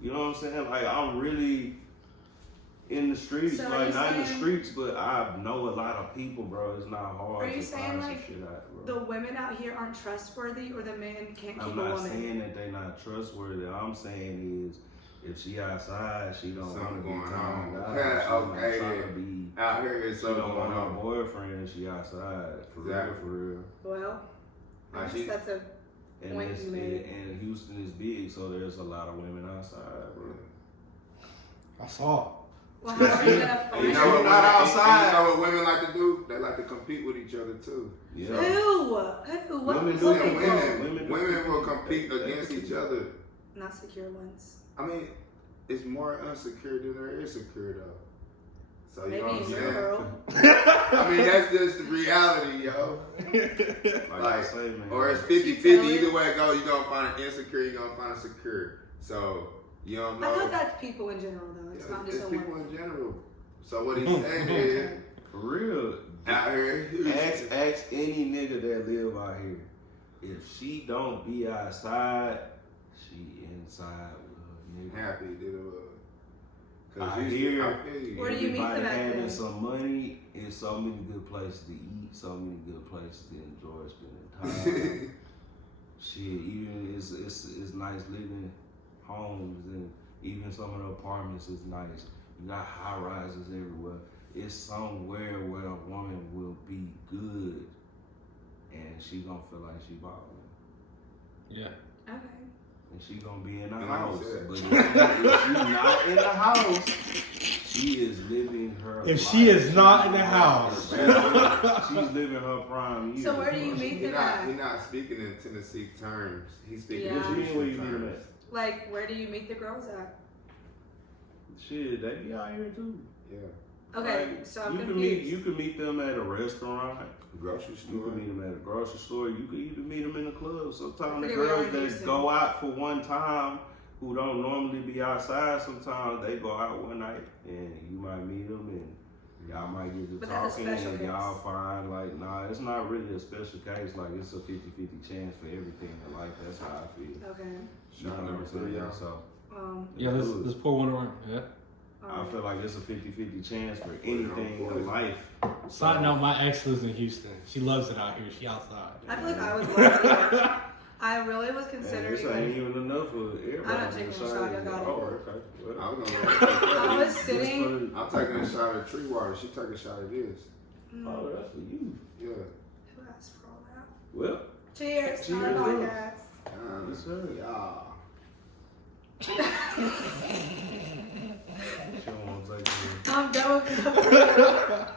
You know what I'm saying? Like I'm really in the streets. So are like you not in the saying- streets, but I know a lot of people, bro. It's not hard. Are you to saying, find like, some shit out, bro. The women out here aren't trustworthy, or the men can't keep I'm a not woman? saying that they not trustworthy. All I'm saying is, if she outside, she don't want to Something be going turned on. out. Yeah, She okay, not trying yeah. to be. Out here is She something don't going want her on. boyfriend and she outside. For Exactly. real. Well, I Like guess she- that's a And, point you made. and Houston is big, so there's a lot of women outside, bro. I saw. Well, how are you gonna find You know You're what not women, outside. You know what women like to do? They like to compete with each other too. Yeah. Who? What? Women do what it. people? Women will compete against each other. Not secure ones. I mean, it's more unsecure than there is secure though. So you Maybe know what I'm in your saying? world. I mean, that's just the reality, yo. Like I Like, say, man. or it's She 50-50. tell Either it. way it goes, you're going to find an insecure, you're going to find a secure. So, you don't know. I thought that's people in general, though. It's Yeah, not just it's a people woman. in general. So what he's saying is, For real. out here, Ask any nigga that live out here. If she don't be outside, she inside with her nigga. happy, dude. I hear I feel you. Where do you meet everybody them at having then? some money and so many good places to eat, so many good places to enjoy spending time. Shit, even it's nice living homes, and even some of the apartments is nice. You got high rises everywhere. It's somewhere where a woman will be good, and she gonna feel like she balling, Yeah. Okay. and she gonna be in the And like you house. said. But if she not in the house, She is living her If life. she is not in the house. She's living her prime years. So where do you meet He's them at? not speaking in Tennessee terms. He's speaking Yeah. in What you mean where you Houston meet them terms. at? Like, where do you meet the girls at? Shit, they be out here too. Yeah. Okay, Like, so I'm you can confused. meet them at a restaurant. Grocery You store. can meet them at a grocery store. You can even meet them in a club. Sometimes the Forget we are girls in that Houston. go out for one time, who don't normally be outside, sometimes they go out one night and you might meet them and y'all might get to But that's a talking special and case. y'all find like, nah, it's not really a special case. Like it's a 50-50 chance for everything in life. That's how I feel. Okay. You know what I'm saying? y'all. So Yeah, let's pour one around. Yeah. I feel like it's a 50-50 chance for anything in life. Side note, my ex lives in Houston. She loves it out here. She outside. I feel like I would love it. I really was Man, considering. this ain't even enough for everybody. I'm not taking a shot, y'all got it. Oh, okay. Well, I was gonna I was just sitting. for- I'm taking a shot of tree water. She took a shot of this. Oh, that's for you. Yeah. Who asked for all that? Well, Cheers. Cheers. Our podcast. yes, sir. Yeah. She don't want to take it. I'm done with it.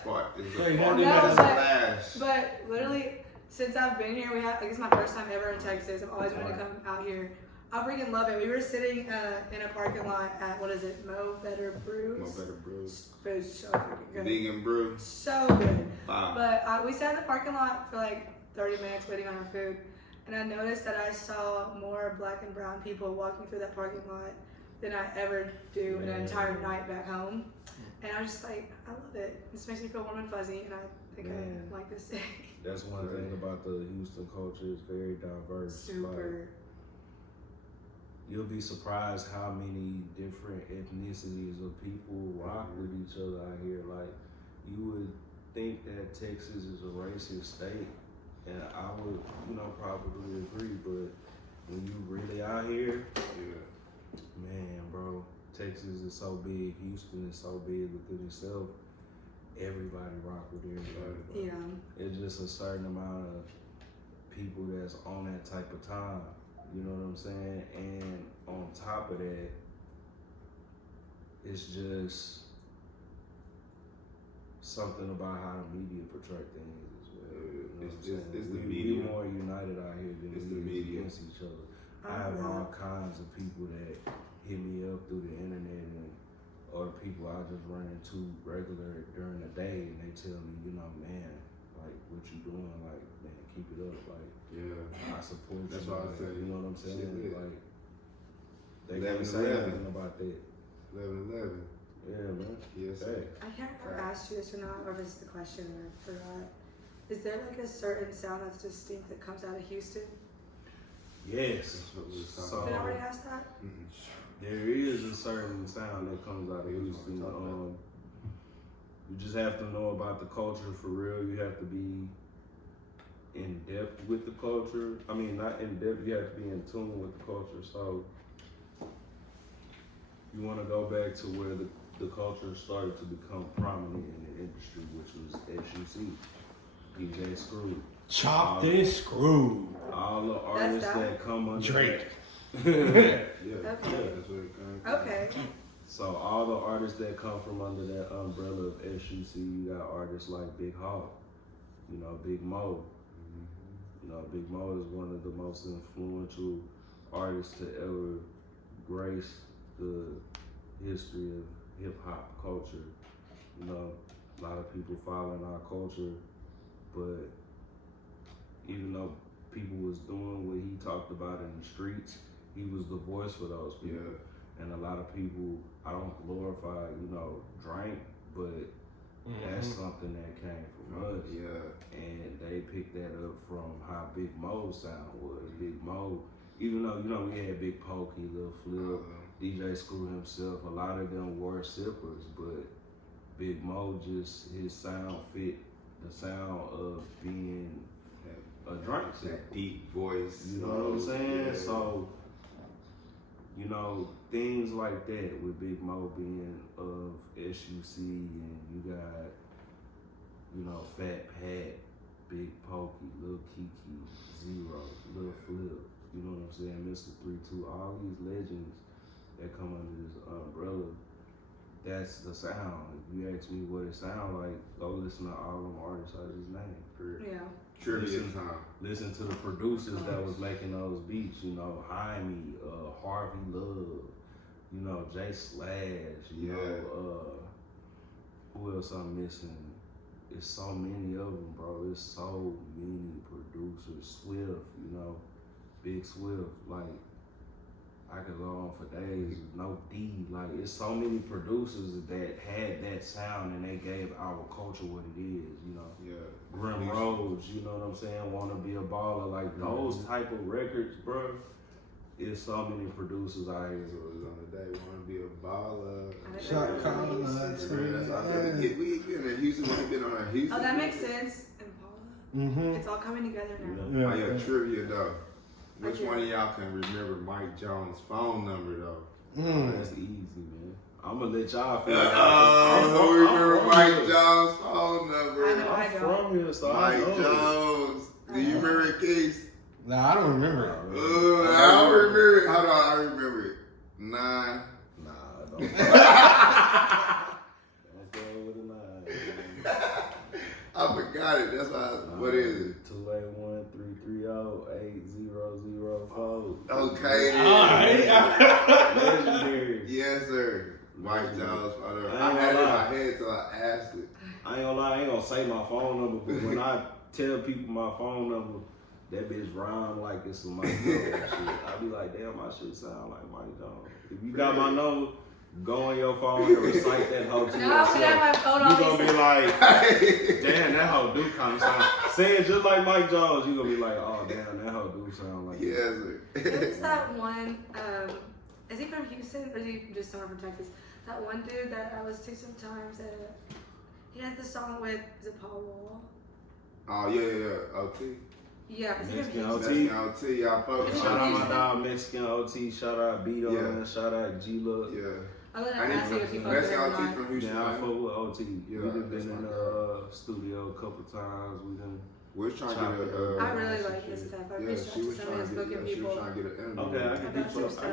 Spot is Hey, a how party did that that- splash. But literally, since I've been here, I guess my first time ever in Texas. I've always wanted to come out here. I freaking love it. We were sitting in a parking lot at, what is it, Mo Better Brews? Mo Better Brews. Food's so freaking good. Vegan brew. So good. Wow. But we sat in the parking lot for like 30 minutes waiting on our food. And I noticed that I saw more black and brown people walking through that parking lot than I ever do in an entire night back home. And I was just like, I love it. This makes me feel warm and fuzzy, and I think Man. I like this city. That's one thing about the Houston culture. It's very diverse. Super. You'll be surprised how many different ethnicities of people rock with each other out here. Like, you would think that Texas is a racist state, and I would, probably agree, but when you really out here, Yeah. man, bro, Texas is so big, Houston is so big within itself, everybody rock with everybody. Bro. Yeah. It's just a certain amount of people that's on that type of time. You know what I'm saying? And on top of that, it's just something about how the media portray things as well. You know what I'm saying? It's the we media. more united out here than It's we the is media. against each other. I have all kinds of people that hit me up through the internet or people I just run into regular during the day, and they tell me, man, like, what you doing? Like, man, keep it up. Like, Yeah. I support That's you. what I Like, said. you know what I'm saying? Shit, yeah. Like, they 11, can't say 11. nothing about that. 11-11. Yeah, man. Yes. Hey. I can't remember if I asked you this or not, or if it's the question and I forgot. Is there like a certain sound that's distinct that comes out of Houston? Yes. That's what we was talking So Did I already ask that? there is a certain sound that comes out of That's what Houston. we're talking about. You just have to know about the culture for real. You have to be in depth with the culture. I mean, not in depth. You have to be in tune with the culture. So you want to go back to where the culture started to become prominent in the industry, which was SUC, DJ Screw. Chop this screw. All the artists that come under Drake. that. Yeah. Okay. That's what it comes from. Okay. So all the artists that come from under that umbrella of SUC, you got artists like Big Hog, Big Mo. Big Mo is one of the most influential artists to ever grace the history of hip hop culture. A lot of people following our culture, but even though people was doing what he talked about in the streets, he was the voice for those people. Yeah. And a lot of people, I don't glorify, Drake, but that's something that came from us. Yeah. And they picked that up from how Big Mo's sound was. Big Mo, even though, we had Big Pokey, Lil Flip, DJ Screw himself, a lot of them were sippers, but Big Mo just, his sound fit the sound of being a drink sipper. That deep voice. You know what I'm saying? Yeah. So, things like that with Big Mo being of SUC, and you got, Fat Pat, Big Pokey, Lil Kiki, Zero, Lil Flip, you know what I'm saying? Mr. 3-2, all these legends that come under this umbrella, that's the sound. If you ask me what it sounds like, go listen to all them artists I just named. Yeah. Trivia time. Listen to the producers that was making those beats, you know, Jaime, Harvey Love, you know, Jay Slash, you know, who else I'm missing? It's so many of them, bro. It's so many producers. Swift, you know, Big Swift, like, I could go on for days. No D, like, it's so many producers that had that sound and they gave our culture what it is, you know. Yeah. Grim Rhodes, you know what I'm saying? Wanna Be a Baller, like those type of records, bro. It's so many producers out here. So it was on the day, wanna be a baller. Shot caller. That's all. We been in Houston, we been on Houston. Oh, that makes sense. Impala. It's all coming together now. Oh yeah, trivia though. Which one of y'all can remember Mike Jones' phone number though? That's easy, man. I'm gonna let y'all feel I remember Mike Jones' phone number. I know, I I'm don't. from here, so Mike I know. Jones. Do you remember it, Case? Nah, I don't remember it. I don't remember it. Hold on, I remember it. 9. Nah, don't. Don't go with a 9. I forgot it. That's why. What is it? 281-330-8004. Okay. Alright. Legendary. Yes, sir. Mike Jones. I I ain't had it gonna in my lie. head till I asked it. I ain't gonna lie, I ain't gonna say my phone number, but when I tell people my phone number, that bitch rhyme like it's some Mike Jones shit. I be like, damn, my shit sound like Mike Jones. If you got my number, go on your phone and recite that hoe to No, I should have my phone you on gonna be me. like, damn, that hoe do kind of sound. Say it just like Mike Jones, you gonna be like, oh damn, that hoe do sound like. Yes, sir. Who's that one? Is he from Houston or is he just somewhere from Texas? That one dude that I listened to sometimes. He has the song with, is it Paul Wall? Oh, yeah. OT. Yeah, is he from Mexican Houston? That's OT. Y'all fuck. Shout out my dog Mexican OT, shout out B-Do, Yeah. shout out G-Look. Yeah. I'm gonna I ask you if he need fucks with Mexican him or OT not. from Houston. Yeah, I man. fuck with OT. Yeah, we done that's been in my the studio a couple times. We done. We're trying to get a. I really like his stuff. I Yeah, reached out she to was somebody trying that's to get. booking She was people. trying to get an interview. Okay, I can About get some you stuff. in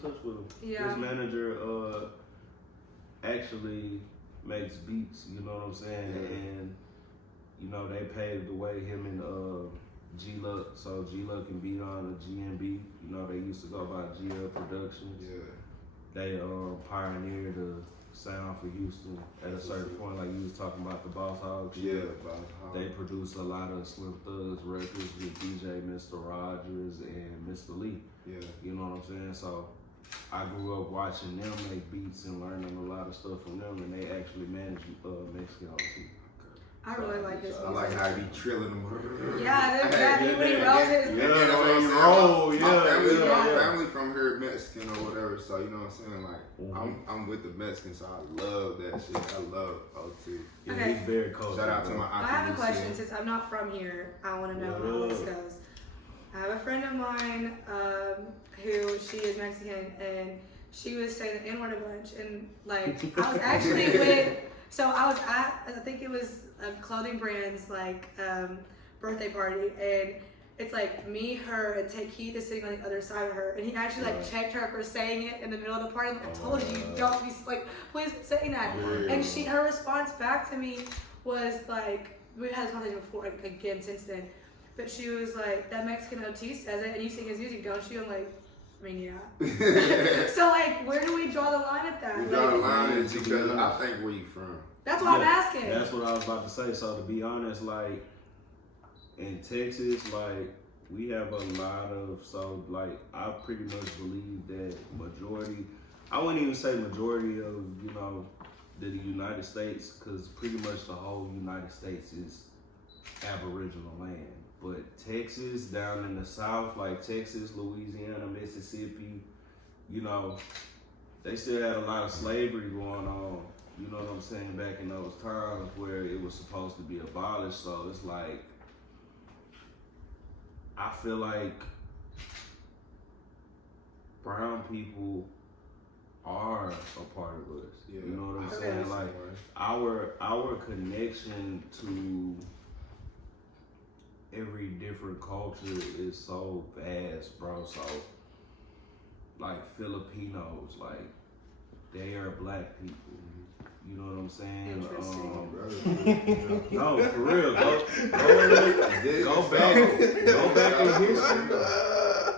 touch with him. Yeah. His manager actually makes beats, you know what I'm saying? Yeah. And you know, they paved the way, him and G-Luck, so G-Luck can be on the GMB. You know, they used to go by GL Productions. Yeah. They pioneered the sound for Houston at a certain point, like you was talking about the Boss Hog shit. Yeah. They produced a lot of Slim Thugs records with DJ Mr. Rogers and Mr. Lee. Yeah. You know what I'm saying? So I grew up watching them make beats and learning a lot of stuff from them, and they actually managed Mexican OT. I really like his I like how he be trilling them. Yeah, that he when he rolls it. And Yeah, then that's the what way I'm you saying. roll, My yeah. family from here Mexican or whatever, so you know what I'm saying. Like I'm with the Mexicans, so I love that shit. I love OT. Yeah, Okay. he's very cold. Shout out to my auntie. I have a Lucia. question since I'm not from here. I want to know how this goes. I have a friend of mine who she is Mexican and she was saying the N-word a bunch and like I was actually with. So I was at I think it was a clothing brand's like birthday party and it's like me, her, and Take Heath is sitting on the other side of her and he actually like checked her for saying it in the middle of the party. I'm like, I told you don't be like please quit saying that. And her response back to me was like we've had this conversation before like, again since then. But she was like, that Mexican OT says it, and you sing his music, don't you? I'm like, I mean, yeah. So, like, where do we draw the line at that? We draw the Like, line is because I think where you from. that's what I'm asking. That's what I was about to say. So to be honest, like in Texas, like we have a lot of I pretty much believe that majority. I wouldn't even say majority of the United States, because pretty much the whole United States is Aboriginal land. But Texas, down in the South, like Texas, Louisiana, Mississippi, they still had a lot of slavery going on, you know what I'm saying, back in those times where it was supposed to be abolished. So it's like, I feel like brown people are a part of us. Yeah. You know what I'm Okay. saying? Like our connection to every different culture is so vast, bro. So like Filipinos, like they are black people. You know what I'm saying? No, for real.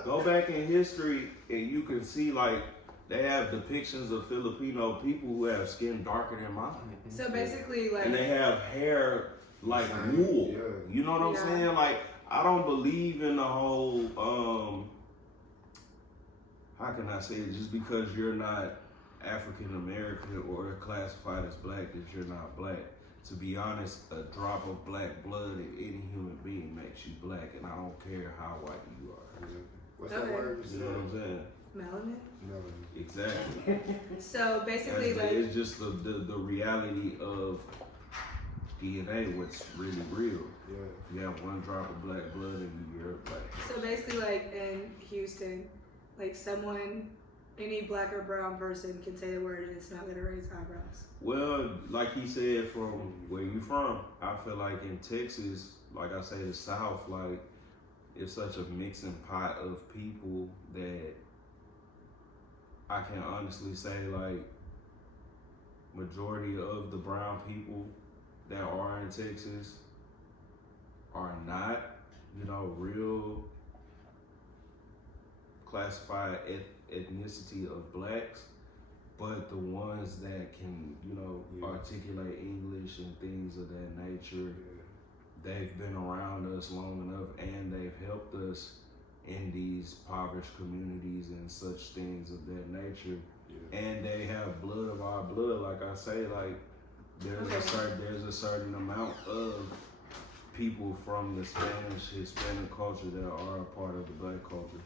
Go back in history, and you can see like they have depictions of Filipino people who have skin darker than mine. So basically, like, and they have hair like wool. You know what I'm saying? Like, I don't believe in the whole how can I say it? Just because you're not African American or classified as black that you're not black. To be honest, a drop of black blood in any human being makes you black, and I don't care how white you are. What's that word? You know what I'm saying? melanin. Exactly. So basically, like, it's just the reality of DNA. What's really real. Yeah. You have one drop of black blood in you, you're black. So basically, like in Houston, like any black or brown person can say the word and it's not gonna raise eyebrows. Well, like he said, from where you from, I feel like in Texas, like I say, the South, like it's such a mixing pot of people that I can honestly say, like, majority of the brown people that are in Texas are not, real classified ethnicity of blacks, but the ones that can, articulate English and things of that nature, they've been around us long enough and they've helped us in these impoverished communities and such things of that nature. And they have blood of our blood, like I say, like there's a certain amount of people from the Spanish, Hispanic culture that are a part of the black culture.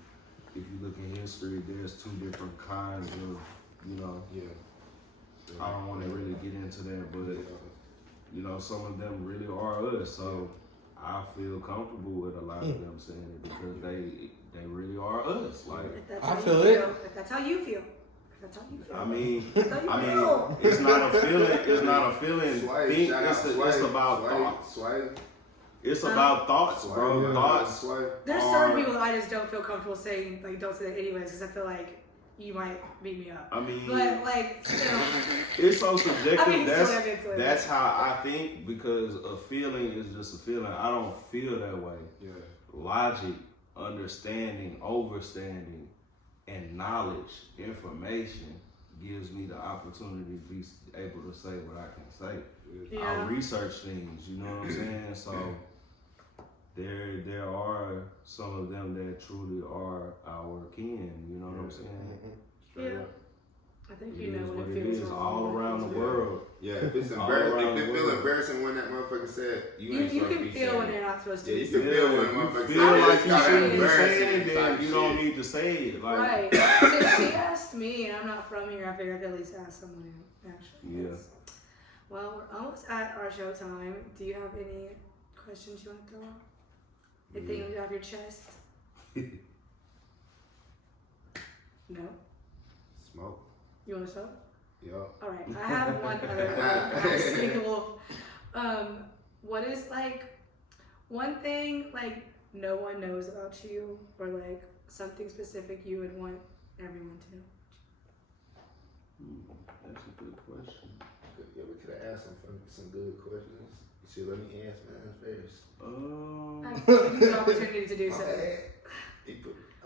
If you look in history, there's two different kinds of, I don't want to really get into that, but some of them really are us. So I feel comfortable with a lot of them saying it because they really are us. Like, I feel it. If that's how you feel. That's how you feel. I mean, it's not a feeling. It's not a feeling. It's about thoughts. It's about thoughts, bro. Thoughts. There's certain people that I just don't feel comfortable saying, like, don't say that anyways, because I feel like you might beat me up. I mean, but like, still, it's so subjective. I mean, that's how I think, because a feeling is just a feeling. I don't feel that way. Yeah. Logic, understanding, overstanding, and knowledge, information gives me the opportunity to be able to say what I can say. Yeah. I research things, you know what I'm saying? So there are some of them that truly are our kin, you know what I'm saying? Yeah. I think you know what it it feels is wrong. all around the world. Yeah, if it's embarrassing, if it feel embarrassing when that motherfucker said, you can feel when they're not supposed to. Yeah, you can feel when motherfucker feel like you shouldn't be embarrassing saying it, then you don't need to say it. Like, right. Since she asked me, and I'm not from here, I figured I could at least ask someone who actually is. Well, we're almost at our show time. Do you have any questions you want to throw out? Anything you have your chest? No? Smoke. You want to smoke? Yup. All right. I have one other unspeakable. What is like one thing like no one knows about you, or like something specific you would want everyone to know? That's a good question. Yeah, we could have asked some good questions. You should let me ask mine first. I'll give you the opportunity to do so.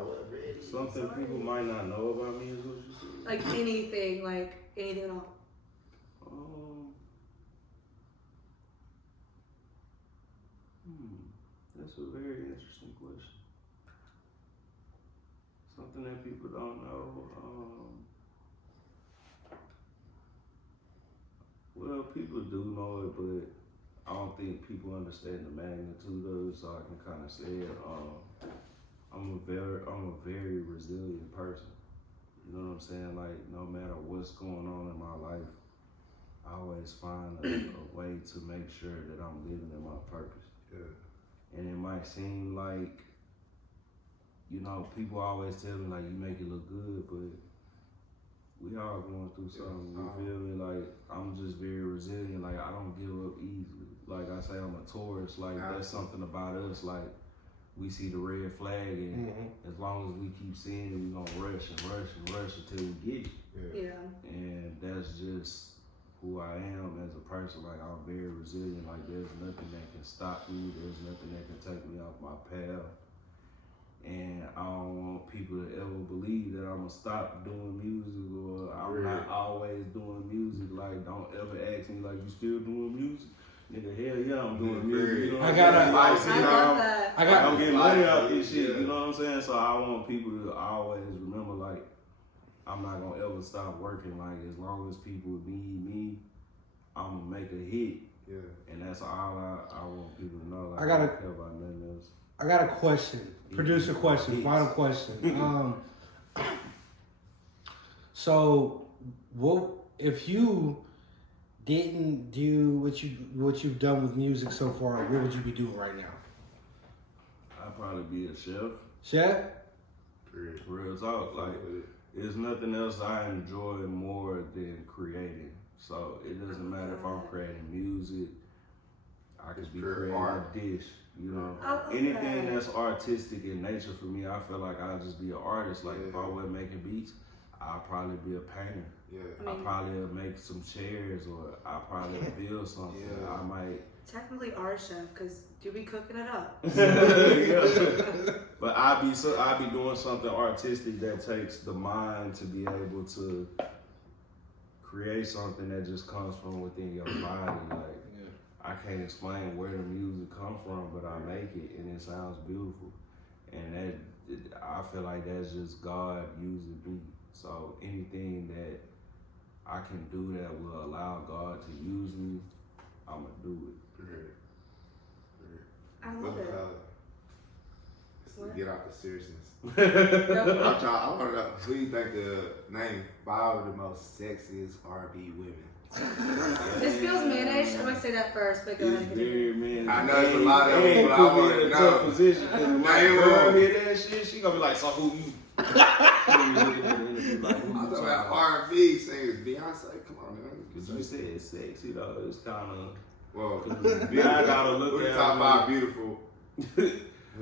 I wasn't ready. Something people might not know about me is what you said. Like anything at all. That's a very interesting question. Something that people don't know. Well, people do know it, but I don't think people understand the magnitude of it, so I can kind of say it. I'm a very resilient person. You know what I'm saying? Like, no matter what's going on in my life, I always find a way to make sure that I'm living in my purpose. Yeah. And it might seem like, people always tell me, like, you make it look good, but we all going through something, you feel me? Like, I'm just very resilient. Like, I don't give up easily. Like I say, I'm a Taurus. Like, that's something about us. Like, we see the red flag, and as long as we keep seeing it, we gonna rush and rush and rush until we get it. Yeah. And that's just who I am as a person. Like, I'm very resilient. Like, there's nothing that can stop me. There's nothing that can take me off my path. And I don't want people to ever believe that I'm gonna stop doing music or I'm not always doing music. Like, don't ever ask me, like, you still doing music? Nigga, hell yeah, I'm doing music. You know what I'm saying? I'm getting money out this shit, you know what I'm saying? So I want people to always remember, like, I'm not gonna ever stop working. Like, as long as people need me, I'm gonna make a hit. Yeah. And that's all I want people to know. Like, I don't care about nothing else. I got a question. Producer question. Final question. So, what if you didn't do what you've done with music so far? What would you be doing right now? I'd probably be a chef. Chef? Real talk. Like, there's nothing else I enjoy more than creating. So it doesn't matter if I'm creating music. I could be creating a dish. You know, anything that's artistic in nature for me, I feel like I'll just be an artist. Like, if I wasn't making beats, I'd probably be a painter. Yeah. I'd probably make some chairs, or I'd probably build something. Yeah. I might. Technically our chef, because you be cooking it up. Yeah. But I'd be doing something artistic that takes the mind to be able to create something that just comes from within your body. Like, I can't explain where the music come from, but I make it and it sounds beautiful. And I feel like that's just God using me. So anything that I can do that will allow God to use me, I'm gonna do it. I love it. Get out the seriousness. I want to know, who do you think name 5 of the most sexiest R&B women? This feels managed. I'm gonna say that first, but go ahead. Very managed. I know it's a lot of them, but I want to know. Position. When my girl hear that shit, she gonna be like, so who you? I'm talking about R&B singers. Beyonce, come on, man. Cause you said it's sexy though. It's kind of. Well, I gotta look at top 5 beautiful.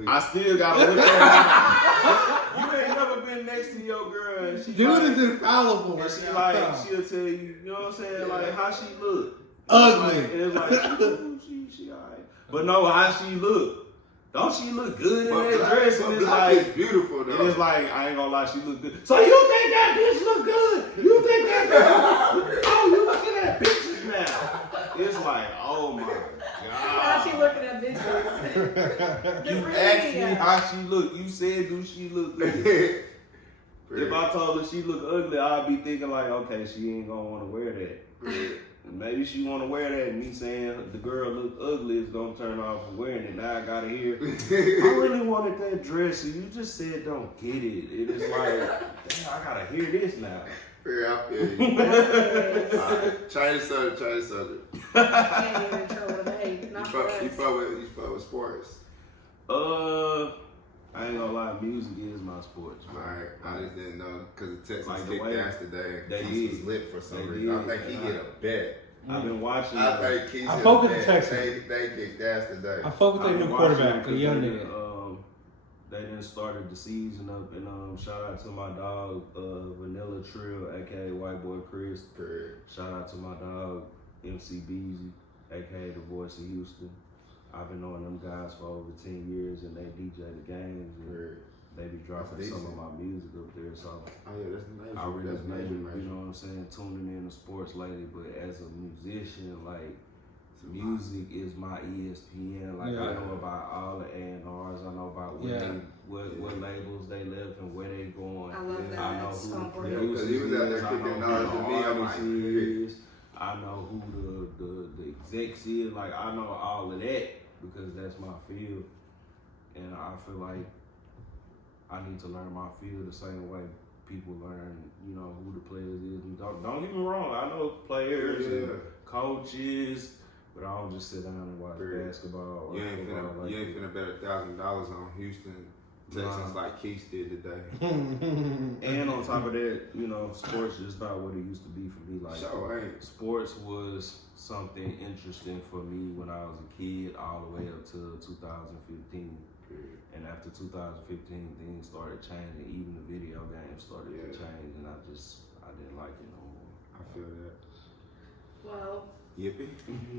I still gotta look at her. You ain't never been next to your girl and she Dude is infallible. And she like, she'll tell you, you know what I'm saying, like how she look. Ugly. And it's like, ooh, she alright. But no, how she look. Don't she look good in that dress? And it's like, it's beautiful though. And it's like, I ain't gonna lie, she look good. So you think that bitch look good? You think that bitch? Oh, you looking at bitches now. It's like, oh my God. How she looking at bitches? You asked me how she look. You said, do she look good? If I told her she look ugly, I'd be thinking like, okay, she ain't gonna want to wear that. Maybe she want to wear that, and me saying the girl look ugly is gonna turn off from wearing it. Now I gotta hear, I really wanted that dress, and you just said don't get it. And it's like, damn, I gotta hear this now. Yeah, I feel you. Change subject. You fuck with sports? I ain't gonna lie, music is my sport. Alright, I just didn't know because the Texans Like kicked ass today. They Keith was lit for some reason. I think he hit a bet. I've been watching. I think Keith I fuck with the bet. Texans. They kicked ass today. I fuck with their new quarterback, the young nigga. They done started the season up, and shout out to my dog, Vanilla Trill, aka White Boy Chris. Shout out to my dog, MC Beezy, aka the Voice of Houston. I've been knowing them guys for over 10 years, and they DJ the games, and they be dropping some of my music up there. So I really been, you know what I'm saying, tuning in to sports lately. But as a musician, like, music is my ESPN. Like, I know about all the A&Rs. I know about what labels they left and where they going. I love that. I know That's who so the important. producers He was out there is. I kicking know knowledge who to the me. I'm artists like, is. I know who the execs is. Like, I know all of that because that's my field. And I feel like I need to learn my field the same way people learn, you know, who the players is. And don't get me wrong, I know players and coaches, but I don't just sit down and watch basketball or football. You ain't finna bet $1,000 on Houston Texans like Keith did today. And on top of that, you know, sports is not what it used to be for me. Like, sports was something interesting for me when I was a kid, all the way up to 2015. And after 2015, things started changing. Even the video games started to change, and I didn't like it no more. I feel that. Well, Yippee.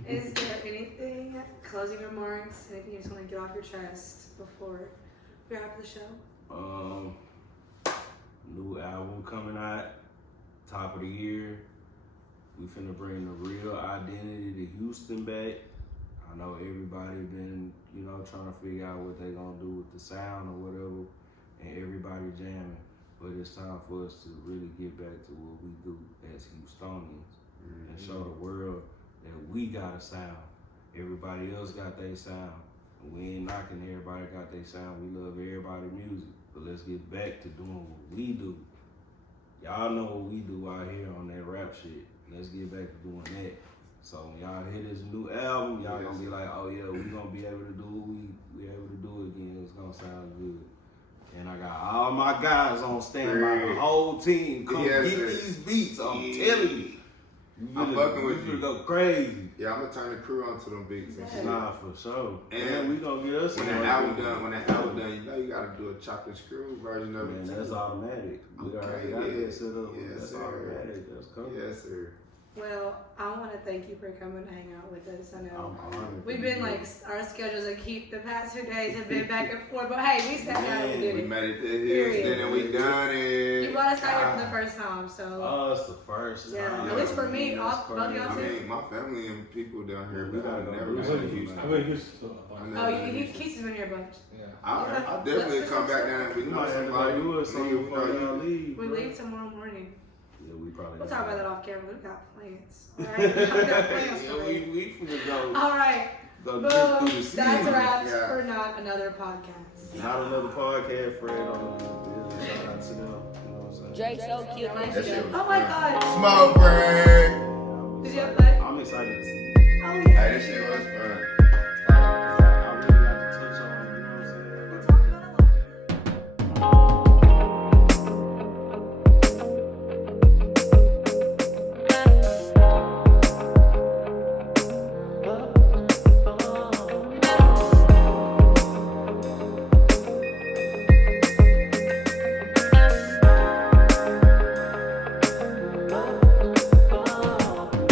is there anything, closing remarks, anything you just want to get off your chest before we wrap the show? New album coming out, top of the year. We finna bring the real identity to Houston back. I know everybody been, you know, trying to figure out what they gonna do with the sound or whatever, and everybody jamming. But it's time for us to really get back to what we do as Houstonians and show the world that we got a sound. Everybody else got their sound. We ain't knocking everybody got their sound. We love everybody's music. But let's get back to doing what we do. Y'all know what we do out here on that rap shit. Let's get back to doing that. So when y'all hear this new album, y'all gonna be like, oh yeah, we gonna be able to do what we able to do it again. It's gonna sound good. And I got all my guys on standby, the whole team. Come get these beats. I'm telling you. I'm fucking with you. You go crazy. Yeah, I'm gonna turn the crew onto them beats and shit. Nah, for sure. And we gonna get us when that album done, you know you gotta do a chopped and screw version of it. That's automatic. We already got that set up. Yes, That's sir. automatic. That's coming. Yes, sir. Well, I want to thank you for coming to hang out with us. I know I'm honored. we've been like, our schedules are the past 2 days have been back and forth, but hey, we sat down and we did We it. made it to Houston and we done it. You brought us out here for the first time, so. Oh, it's the first Yeah, time. at least for me, both y'all I too. mean, my family and people down here, We but gotta I've go never do been to something, Houston. man. I went Houston. Keith's been here a bunch. I'll Yeah. definitely Let's come do back some down and we We know might have to somebody. go do it something before y'all leave. We leave tomorrow morning. Yeah, we probably. We'll talk about that off camera. We've got plans. All right? I've got plans Yeah, for you. we finna go. All right. Go Boom. drip through the That's season. wraps Yeah. for Not Another Podcast. Not another podcast, Fred. Shout out to them. You know what I'm saying? Drake so cute. That shit was Oh my God. Smoke break. Did you have fun? I'm excited to see